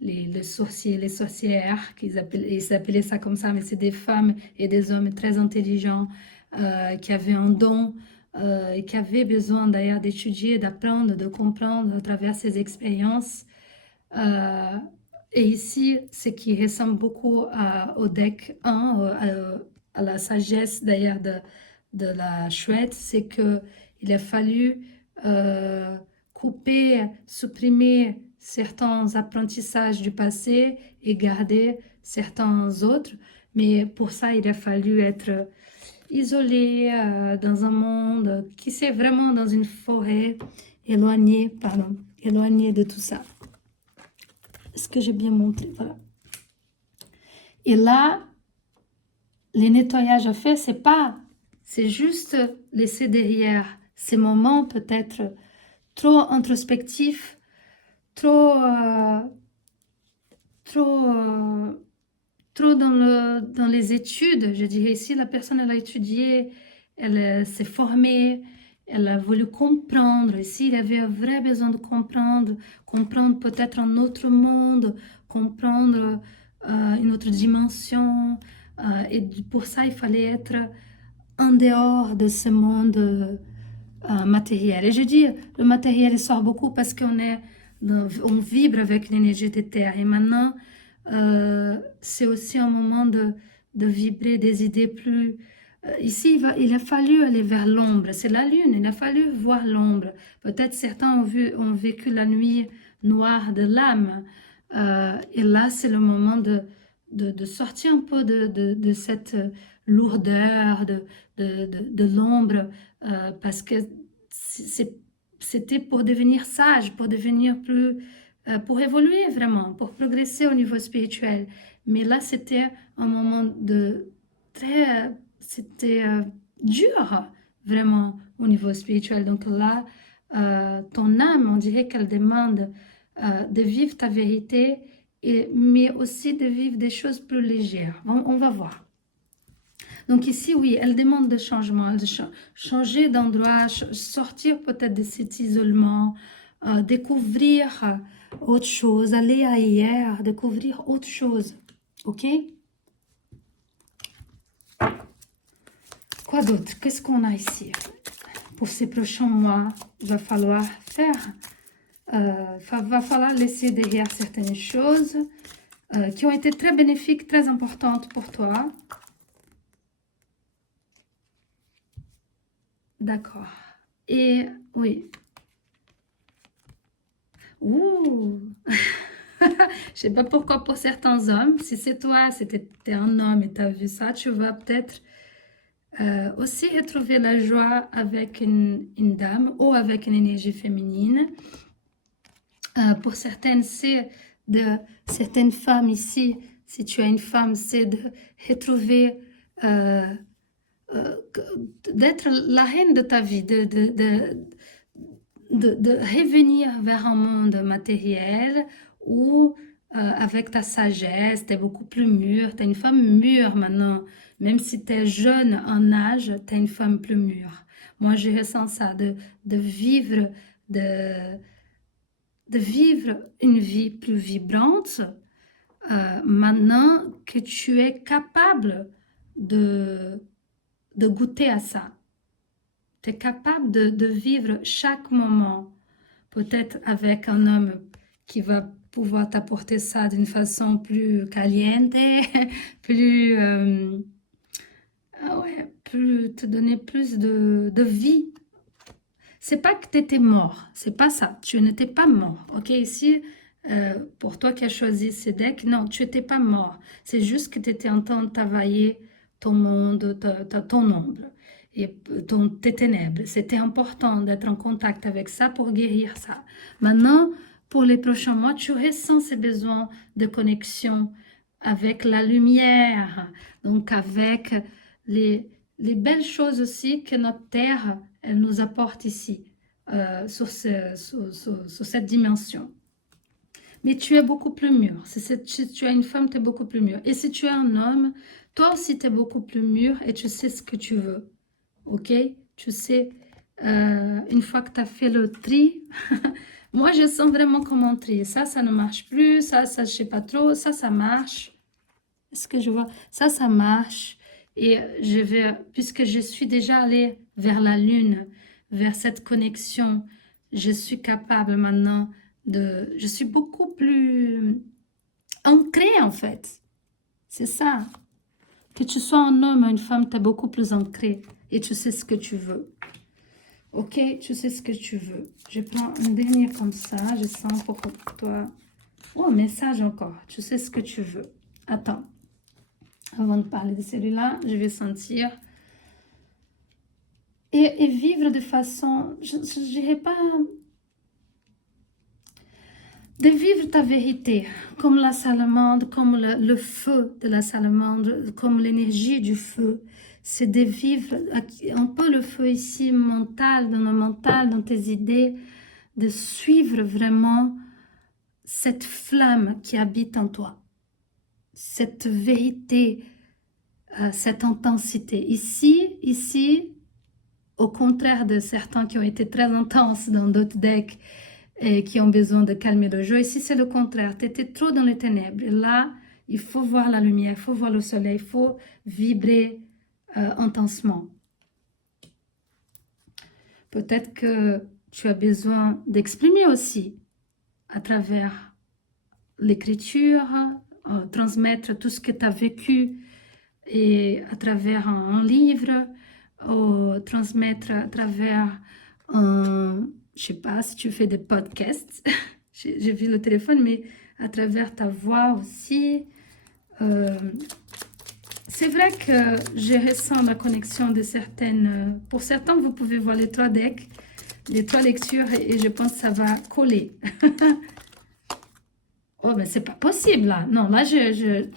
les sorciers, les sorcières, ils appelaient ça comme ça, mais c'est des femmes et des hommes très intelligents qui avaient un don et qui avaient besoin d'ailleurs d'étudier, d'apprendre, de comprendre à travers ces expériences. Et ici, ce qui ressemble beaucoup au deck 1, à la sagesse d'ailleurs de la chouette, c'est qu'il a fallu couper, supprimer certains apprentissages du passé et garder certains autres. Mais pour ça, il a fallu être isolé dans un monde qui c'est vraiment dans une forêt, éloigné de tout ça. Est-ce que j'ai bien montré? Voilà. Et là, les nettoyages à faire, c'est juste laisser derrière ces moments peut-être trop introspectifs, trop dans les études. Je dirais ici, la personne, elle a étudié, elle s'est formée, elle a voulu comprendre. Ici, il avait un vrai besoin de comprendre peut-être un autre monde, comprendre une autre dimension. Et pour ça, il fallait être en dehors de ce monde matériel. Et je dis, le matériel il sort beaucoup parce on vibre avec l'énergie des terres. Et maintenant, c'est aussi un moment de vibrer des idées plus... ici, il a fallu aller vers l'ombre. C'est la lune, il a fallu voir l'ombre. Peut-être certains ont vécu la nuit noire de l'âme. Et là, c'est le moment de sortir un peu de cette lourdeur, de l'ombre, parce que c'était pour devenir sage, pour devenir plus, pour évoluer vraiment, pour progresser au niveau spirituel. Mais là, c'était un moment c'était dur, vraiment, au niveau spirituel. Donc là, ton âme, on dirait qu'elle demande de vivre ta vérité, mais aussi de vivre des choses plus légères. On va voir. Donc ici, oui, elle demande des changements, changer d'endroit, sortir peut-être de cet isolement, découvrir autre chose, aller ailleurs, découvrir autre chose. Ok? Quoi d'autre? Qu'est-ce qu'on a ici? Pour ces prochains mois, il va falloir faire, va falloir laisser derrière certaines choses qui ont été très bénéfiques, très importantes pour toi. D'accord. Et oui. Ouh. Je sais pas pourquoi pour certains hommes, si c'est toi, si t'es un homme et tu as vu ça, tu vas peut-être aussi retrouver la joie avec une dame ou avec une énergie féminine. Pour certaines, certaines femmes ici, si tu as une femme, c'est de retrouver, d'être la reine de ta vie, de revenir vers un monde matériel où, avec ta sagesse, tu es beaucoup plus mûre. Tu es une femme mûre maintenant. Même si tu es jeune en âge, tu es une femme plus mûre. Moi, je ressens ça, de vivre, de vivre une vie plus vibrante, maintenant que tu es capable de goûter à ça. Tu es capable de vivre chaque moment, peut-être avec un homme qui va pouvoir t'apporter ça d'une façon plus caliente, plus, plus te donner plus de vie. C'est pas que tu étais mort, c'est pas ça, tu n'étais pas mort, ok? Ici, pour toi qui as choisi ces decks, non, tu n'étais pas mort. C'est juste que tu étais en train de travailler ton monde, ton ombre et tes ténèbres. C'était important d'être en contact avec ça pour guérir ça. Maintenant, pour les prochains mois, tu ressens ces besoins de connexion avec la lumière, donc avec les belles choses aussi que notre Terre, elle nous apporte ici, sur cette dimension. Mais tu es beaucoup plus mûr. Si tu es une femme, tu es beaucoup plus mûr. Et si tu es un homme, toi aussi, tu es beaucoup plus mûr et tu sais ce que tu veux. Ok? Tu sais, une fois que tu as fait le tri, moi, je sens vraiment comme un tri. Ça ne marche plus. Ça, je sais pas trop. Ça marche. Est-ce que je vois? Ça marche. Et puisque je suis déjà allée vers la lune, vers cette connexion, je suis capable maintenant je suis beaucoup plus ancrée en fait. C'est ça. Que tu sois un homme ou une femme, tu es beaucoup plus ancré et tu sais ce que tu veux. Ok, tu sais ce que tu veux. Je prends un dernier comme ça, je sens pour toi. Oh, message encore. Tu sais ce que tu veux. Attends. Avant de parler de celui-là, je vais sentir. Et vivre de façon, je ne dirais pas, de vivre ta vérité, comme la salamandre, comme le feu de la salamandre, comme l'énergie du feu. C'est de vivre un peu le feu ici, mental, dans tes idées, de suivre vraiment cette flamme qui habite en toi, cette vérité, cette intensité. Ici, au contraire de certains qui ont été très intenses dans d'autres decks et qui ont besoin de calmer le jeu, ici c'est le contraire. Tu étais trop dans les ténèbres. Et là, il faut voir la lumière, il faut voir le soleil, il faut vibrer intensement. Peut-être que tu as besoin d'exprimer aussi à travers l'écriture, transmettre tout ce que tu as vécu et à travers un livre, ou transmettre à travers un, je sais pas si tu fais des podcasts, j'ai vu le téléphone, mais à travers ta voix aussi. C'est vrai que je ressens la connexion de certaines. Pour certains, vous pouvez voir les 3 decks, les 3 lectures, et je pense que ça va coller. Oh, mais c'est pas possible là. Non, là,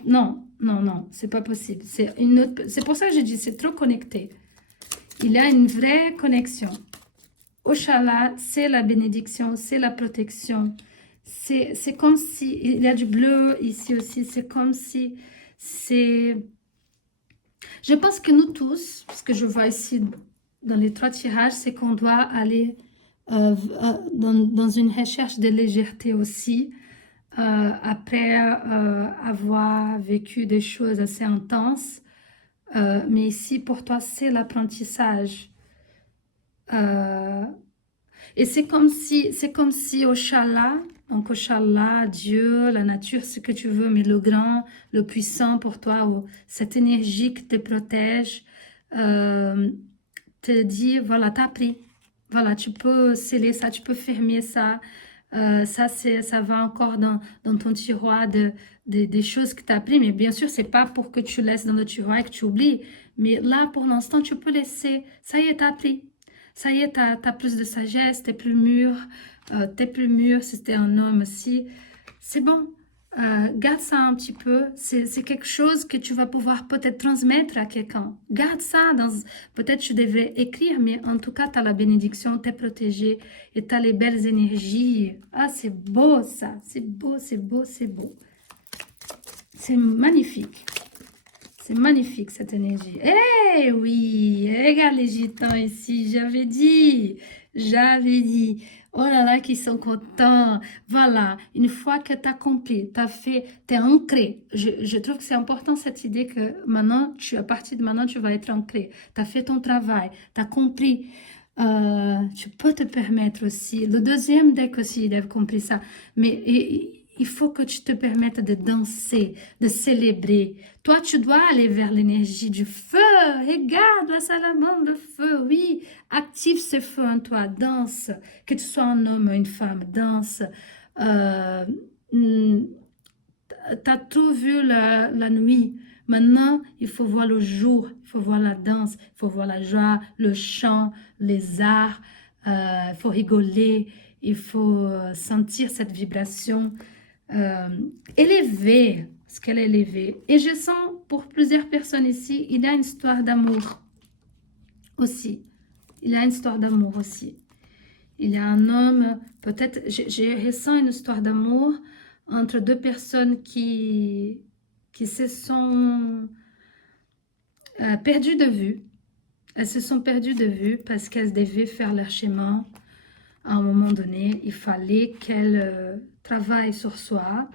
non, non, non, c'est pas possible. C'est une autre. C'est pour ça que je dis, c'est trop connecté. Il y a une vraie connexion. Oshala, c'est la bénédiction, c'est la protection. C'est comme si, il y a du bleu ici aussi, c'est comme si, c'est... Je pense que nous tous, ce que je vois ici dans les 3 tirages, c'est qu'on doit aller dans une recherche de légèreté aussi, après avoir vécu des choses assez intenses. Mais ici, pour toi, c'est l'apprentissage. Euh, Et c'est comme si Oshala, donc Oshala, Dieu, la nature, ce que tu veux, mais le grand, le puissant pour toi, ou cette énergie qui te protège, euh, te dit, voilà, t'as appris. Voilà, tu peux sceller ça, tu peux fermer ça. Ça va encore dans ton tiroir des choses que tu as appris. Mais bien sûr, c'est pas pour que tu laisses dans le tiroir et que tu oublies. Mais là, pour l'instant, tu peux laisser. Ça y est, tu as appris. Ça y est, t'as plus de sagesse, t'es plus mûr si t'es un homme aussi. C'est bon. Garde ça un petit peu. C'est quelque chose que tu vas pouvoir peut-être transmettre à quelqu'un. Garde ça dans... Peut-être tu devrais écrire, mais en tout cas, tu as la bénédiction, tu es protégé et tu as les belles énergies. Ah, c'est beau ça. C'est beau, c'est beau, c'est beau. C'est magnifique. C'est magnifique cette énergie. Eh oui, regarde les gitans ici, j'avais dit. Oh là là, qu'ils sont contents. Voilà, une fois que tu as compris, tu as fait, tu es ancré. Je trouve que c'est important cette idée que maintenant, à partir de maintenant, tu vas être ancré. Tu as fait ton travail, tu as compris. Tu peux te permettre aussi. Le deuxième deck aussi, il a compris ça. Mais il faut que tu te permettes de danser, de célébrer. Toi, tu dois aller vers l'énergie du feu. Regarde la salamandre de feu. Oui, active ce feu en toi. Danse. Que tu sois un homme ou une femme, danse. Euh, T'as tout vu la nuit. Maintenant, il faut voir le jour, il faut voir la danse, il faut voir la joie, le chant, les arts. Il faut rigoler, il faut sentir cette vibration euh, élevée, ce qu'elle est élevée. Et je sens pour plusieurs personnes ici, il y a une histoire d'amour aussi. Il y a une histoire d'amour aussi. Il y a un homme, peut-être, je ressens une histoire d'amour entre 2 personnes qui se sont perdues de vue. Elles se sont perdues de vue parce qu'elles devaient faire leur chemin. À un moment donné, il fallait qu'elles travaillent sur soi.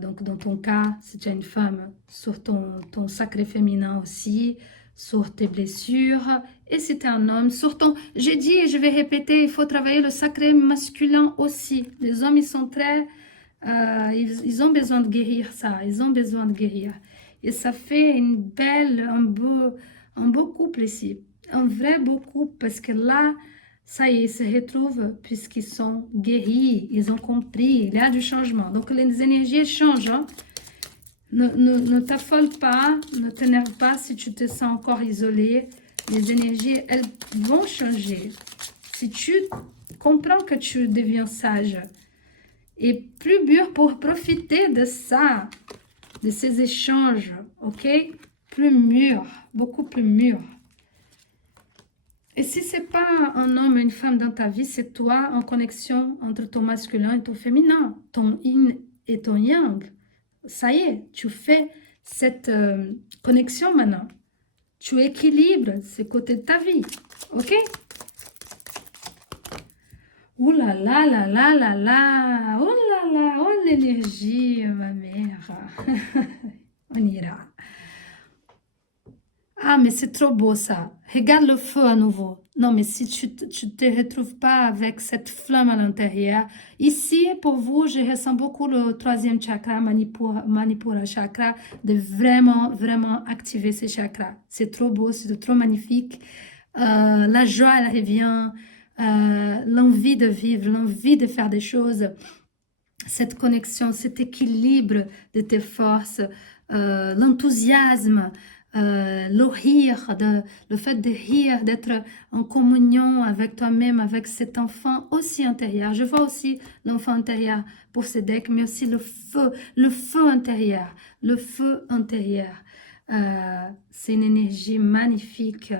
Donc, dans ton cas, si tu es une femme, sur ton sacré féminin aussi, sur tes blessures. Et si tu es un homme, sur ton... J'ai dit et je vais répéter, il faut travailler le sacré masculin aussi. Les hommes, ils sont très... ils ont besoin de guérir ça. Ils ont besoin de guérir. Et ça fait un beau couple ici. Un vrai beau couple parce que là, ça y est, ils se retrouvent puisqu'ils sont guéris, ils ont compris, il y a du changement. Donc les énergies changent. Hein. Ne t'affole pas, ne t'énerve pas si tu te sens encore isolé. Les énergies, elles vont changer. Si tu comprends que tu deviens sage et plus mûr pour profiter de ça, de ces échanges, ok? Plus mûr, beaucoup plus mûr. Et si ce n'est pas un homme et une femme dans ta vie, c'est toi en connexion entre ton masculin et ton féminin, ton yin et ton yang. Ça y est, tu fais cette connexion maintenant. Tu équilibres ce côté de ta vie. Ok? Ouh là là là là là là. Oh là là. Oh l'énergie, ma mère. On ira. Ah, mais c'est trop beau ça. Regarde le feu à nouveau. Non, mais si tu te retrouves pas avec cette flamme à l'intérieur, ici, pour vous, je ressens beaucoup le troisième chakra, Manipura chakra, de vraiment, vraiment activer ces chakras. C'est trop beau, c'est trop magnifique. La joie, elle revient, l'envie de vivre, l'envie de faire des choses, cette connexion, cet équilibre de tes forces, l'enthousiasme, le rire, le fait de rire, d'être en communion avec toi-même, avec cet enfant aussi intérieur. Je vois aussi l'enfant intérieur pour ce deck, mais aussi le feu intérieur, le feu intérieur. C'est une énergie magnifique.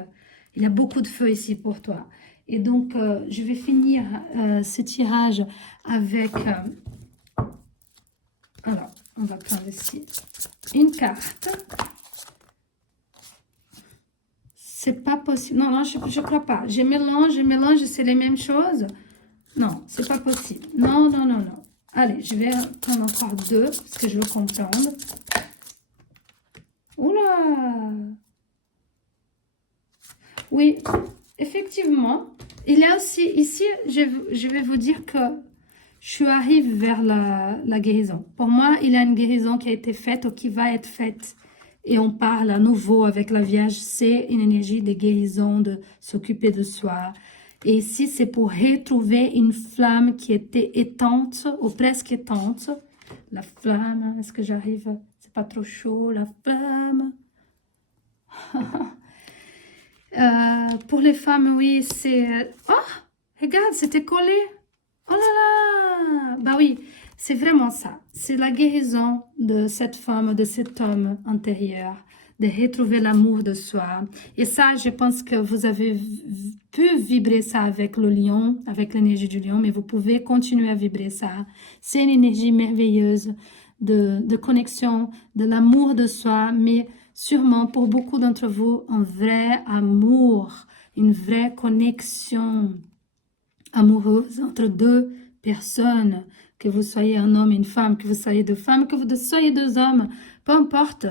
Il y a beaucoup de feu ici pour toi. Et donc, je vais finir ce tirage avec... alors, on va prendre ici une carte. C'est pas possible. Non, non, je crois pas. Je mélange, c'est les mêmes choses. Non, c'est pas possible. Non, non, non, non. Allez, je vais prendre encore deux, parce que je veux comprendre. Oula! Oui, effectivement. Il y a aussi, ici, je vais vous dire que je arrive vers la guérison. Pour moi, il y a une guérison qui a été faite ou qui va être faite. Et on parle à nouveau avec la Vierge. C'est une énergie de guérison, de s'occuper de soi. Et ici, c'est pour retrouver une flamme qui était éteinte ou presque éteinte. La flamme, est-ce que j'arrive? C'est pas trop chaud, la flamme. Pour les femmes, oui, c'est... Oh, regarde, c'était collé. Oh là là! Bah oui, c'est vraiment ça. C'est la guérison de cette femme, de cet homme intérieur, de retrouver l'amour de soi. Et ça, je pense que vous avez pu vibrer ça avec le lion, avec l'énergie du lion, mais vous pouvez continuer à vibrer ça. C'est une énergie merveilleuse de connexion, de l'amour de soi, mais sûrement pour beaucoup d'entre vous, un vrai amour, une vraie connexion amoureuse entre deux personnes, que vous soyez un homme et une femme, que vous soyez deux femmes, que vous soyez deux hommes, peu importe,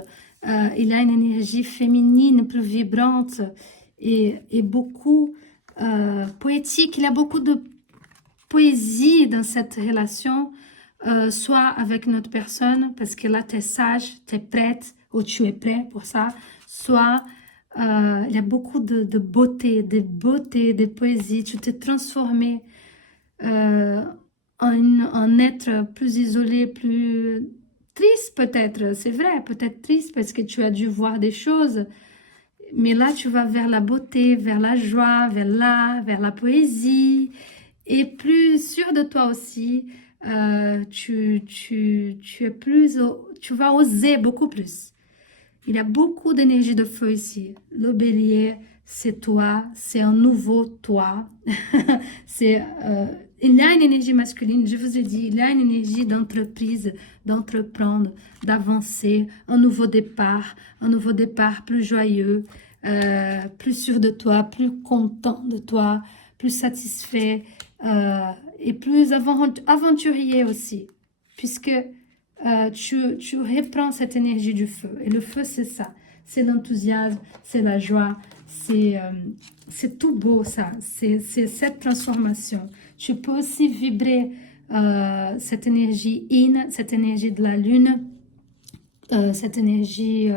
il a une énergie féminine plus vibrante et beaucoup poétique. Il y a beaucoup de poésie dans cette relation, soit avec notre personne, parce que là, tu es sage, tu es prête, ou tu es prêt pour ça, soit il y a beaucoup de beauté, de poésie. Tu t'es transformé en être plus isolé, plus triste peut-être. C'est vrai, peut-être triste parce que tu as dû voir des choses. Mais là, tu vas vers la beauté, vers la joie, vers l'art, vers la poésie. Et plus sûr de toi aussi, tu es plus, tu vas oser beaucoup plus. Il y a beaucoup d'énergie de feu ici. Le bélier, c'est toi, c'est un nouveau toi. Il y a une énergie masculine, je vous ai dit, il y a une énergie d'entreprise, d'entreprendre, d'avancer, un nouveau départ plus joyeux, plus sûr de toi, plus content de toi, plus satisfait et plus aventurier aussi, puisque tu reprends cette énergie du feu. Et le feu, c'est ça. C'est l'enthousiasme, c'est la joie, c'est tout beau ça. C'est cette transformation. Tu peux aussi vibrer cette énergie yin, cette énergie de la lune, cette énergie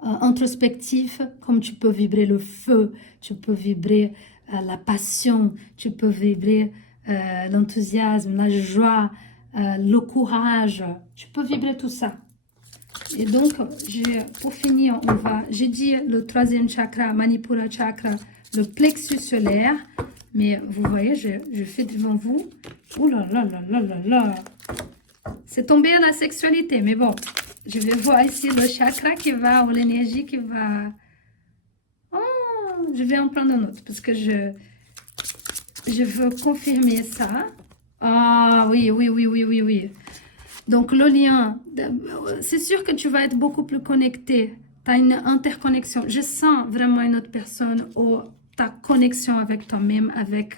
introspective, comme tu peux vibrer le feu, tu peux vibrer la passion, tu peux vibrer l'enthousiasme, la joie, le courage, tu peux vibrer tout ça. Et donc, pour finir, j'ai dit le troisième chakra, Manipura chakra, le plexus solaire, mais vous voyez, je fais devant vous, oh là là là là là là, c'est tombé à la sexualité, mais bon, je vais voir ici le chakra qui va, ou l'énergie qui va, oh, je vais en prendre un autre, parce que je veux confirmer ça. Ah oui, oui, oui, oui, oui, oui. Donc, le lien, c'est sûr que tu vas être beaucoup plus connecté. Tu as une interconnexion. Je sens vraiment une autre personne ou ta connexion avec toi-même, avec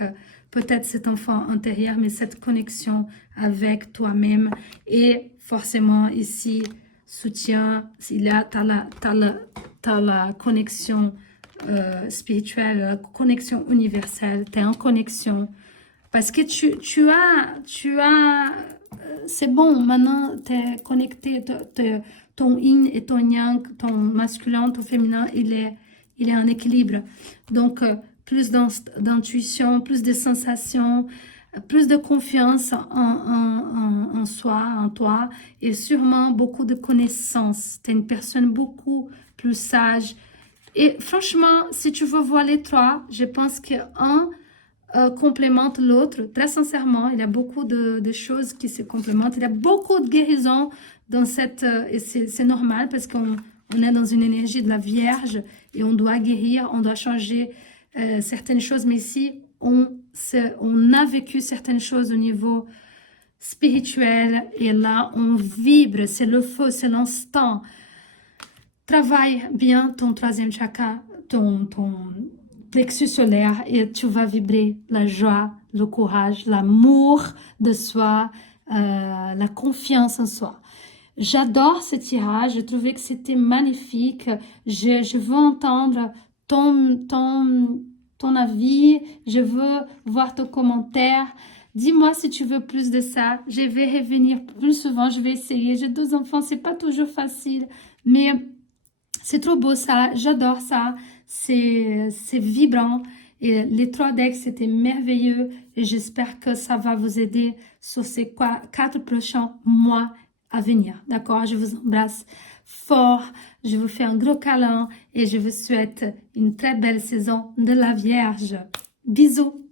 peut-être cet enfant intérieur, mais cette connexion avec toi-même. Et forcément, ici, soutien, tu as la connexion spirituelle, connexion universelle, tu es en connexion. Parce que c'est bon, maintenant tu es connecté, ton yin et ton yang, ton masculin, ton féminin, il est en équilibre. Donc, plus d'intuition, plus de sensations, plus de confiance en soi, en toi, et sûrement beaucoup de connaissances. Tu es une personne beaucoup plus sage. Et franchement, si tu veux voir les trois, je pense qu'un complémente l'autre. Très sincèrement, il y a beaucoup de choses qui se complémentent. Il y a beaucoup de guérisons dans cette... et c'est normal parce qu'on est dans une énergie de la Vierge et on doit guérir, on doit changer certaines choses. Mais ici, on a vécu certaines choses au niveau spirituel et là, on vibre. C'est le feu, c'est l'instant. Travaille bien ton troisième chakra, ton plexus solaire et tu vas vibrer la joie, le courage, l'amour de soi, la confiance en soi. J'adore ce tirage, je trouvais que c'était magnifique. Je veux entendre ton avis, je veux voir ton commentaire. Dis-moi si tu veux plus de ça. Je vais revenir plus souvent, je vais essayer. J'ai 2 enfants, c'est pas toujours facile, mais c'est trop beau ça, j'adore ça. C'est vibrant et les 3 decks c'était merveilleux et j'espère que ça va vous aider sur ces 4 prochains mois à venir, d'accord? Je vous embrasse fort, je vous fais un gros câlin et je vous souhaite une très belle saison de la Vierge. Bisous!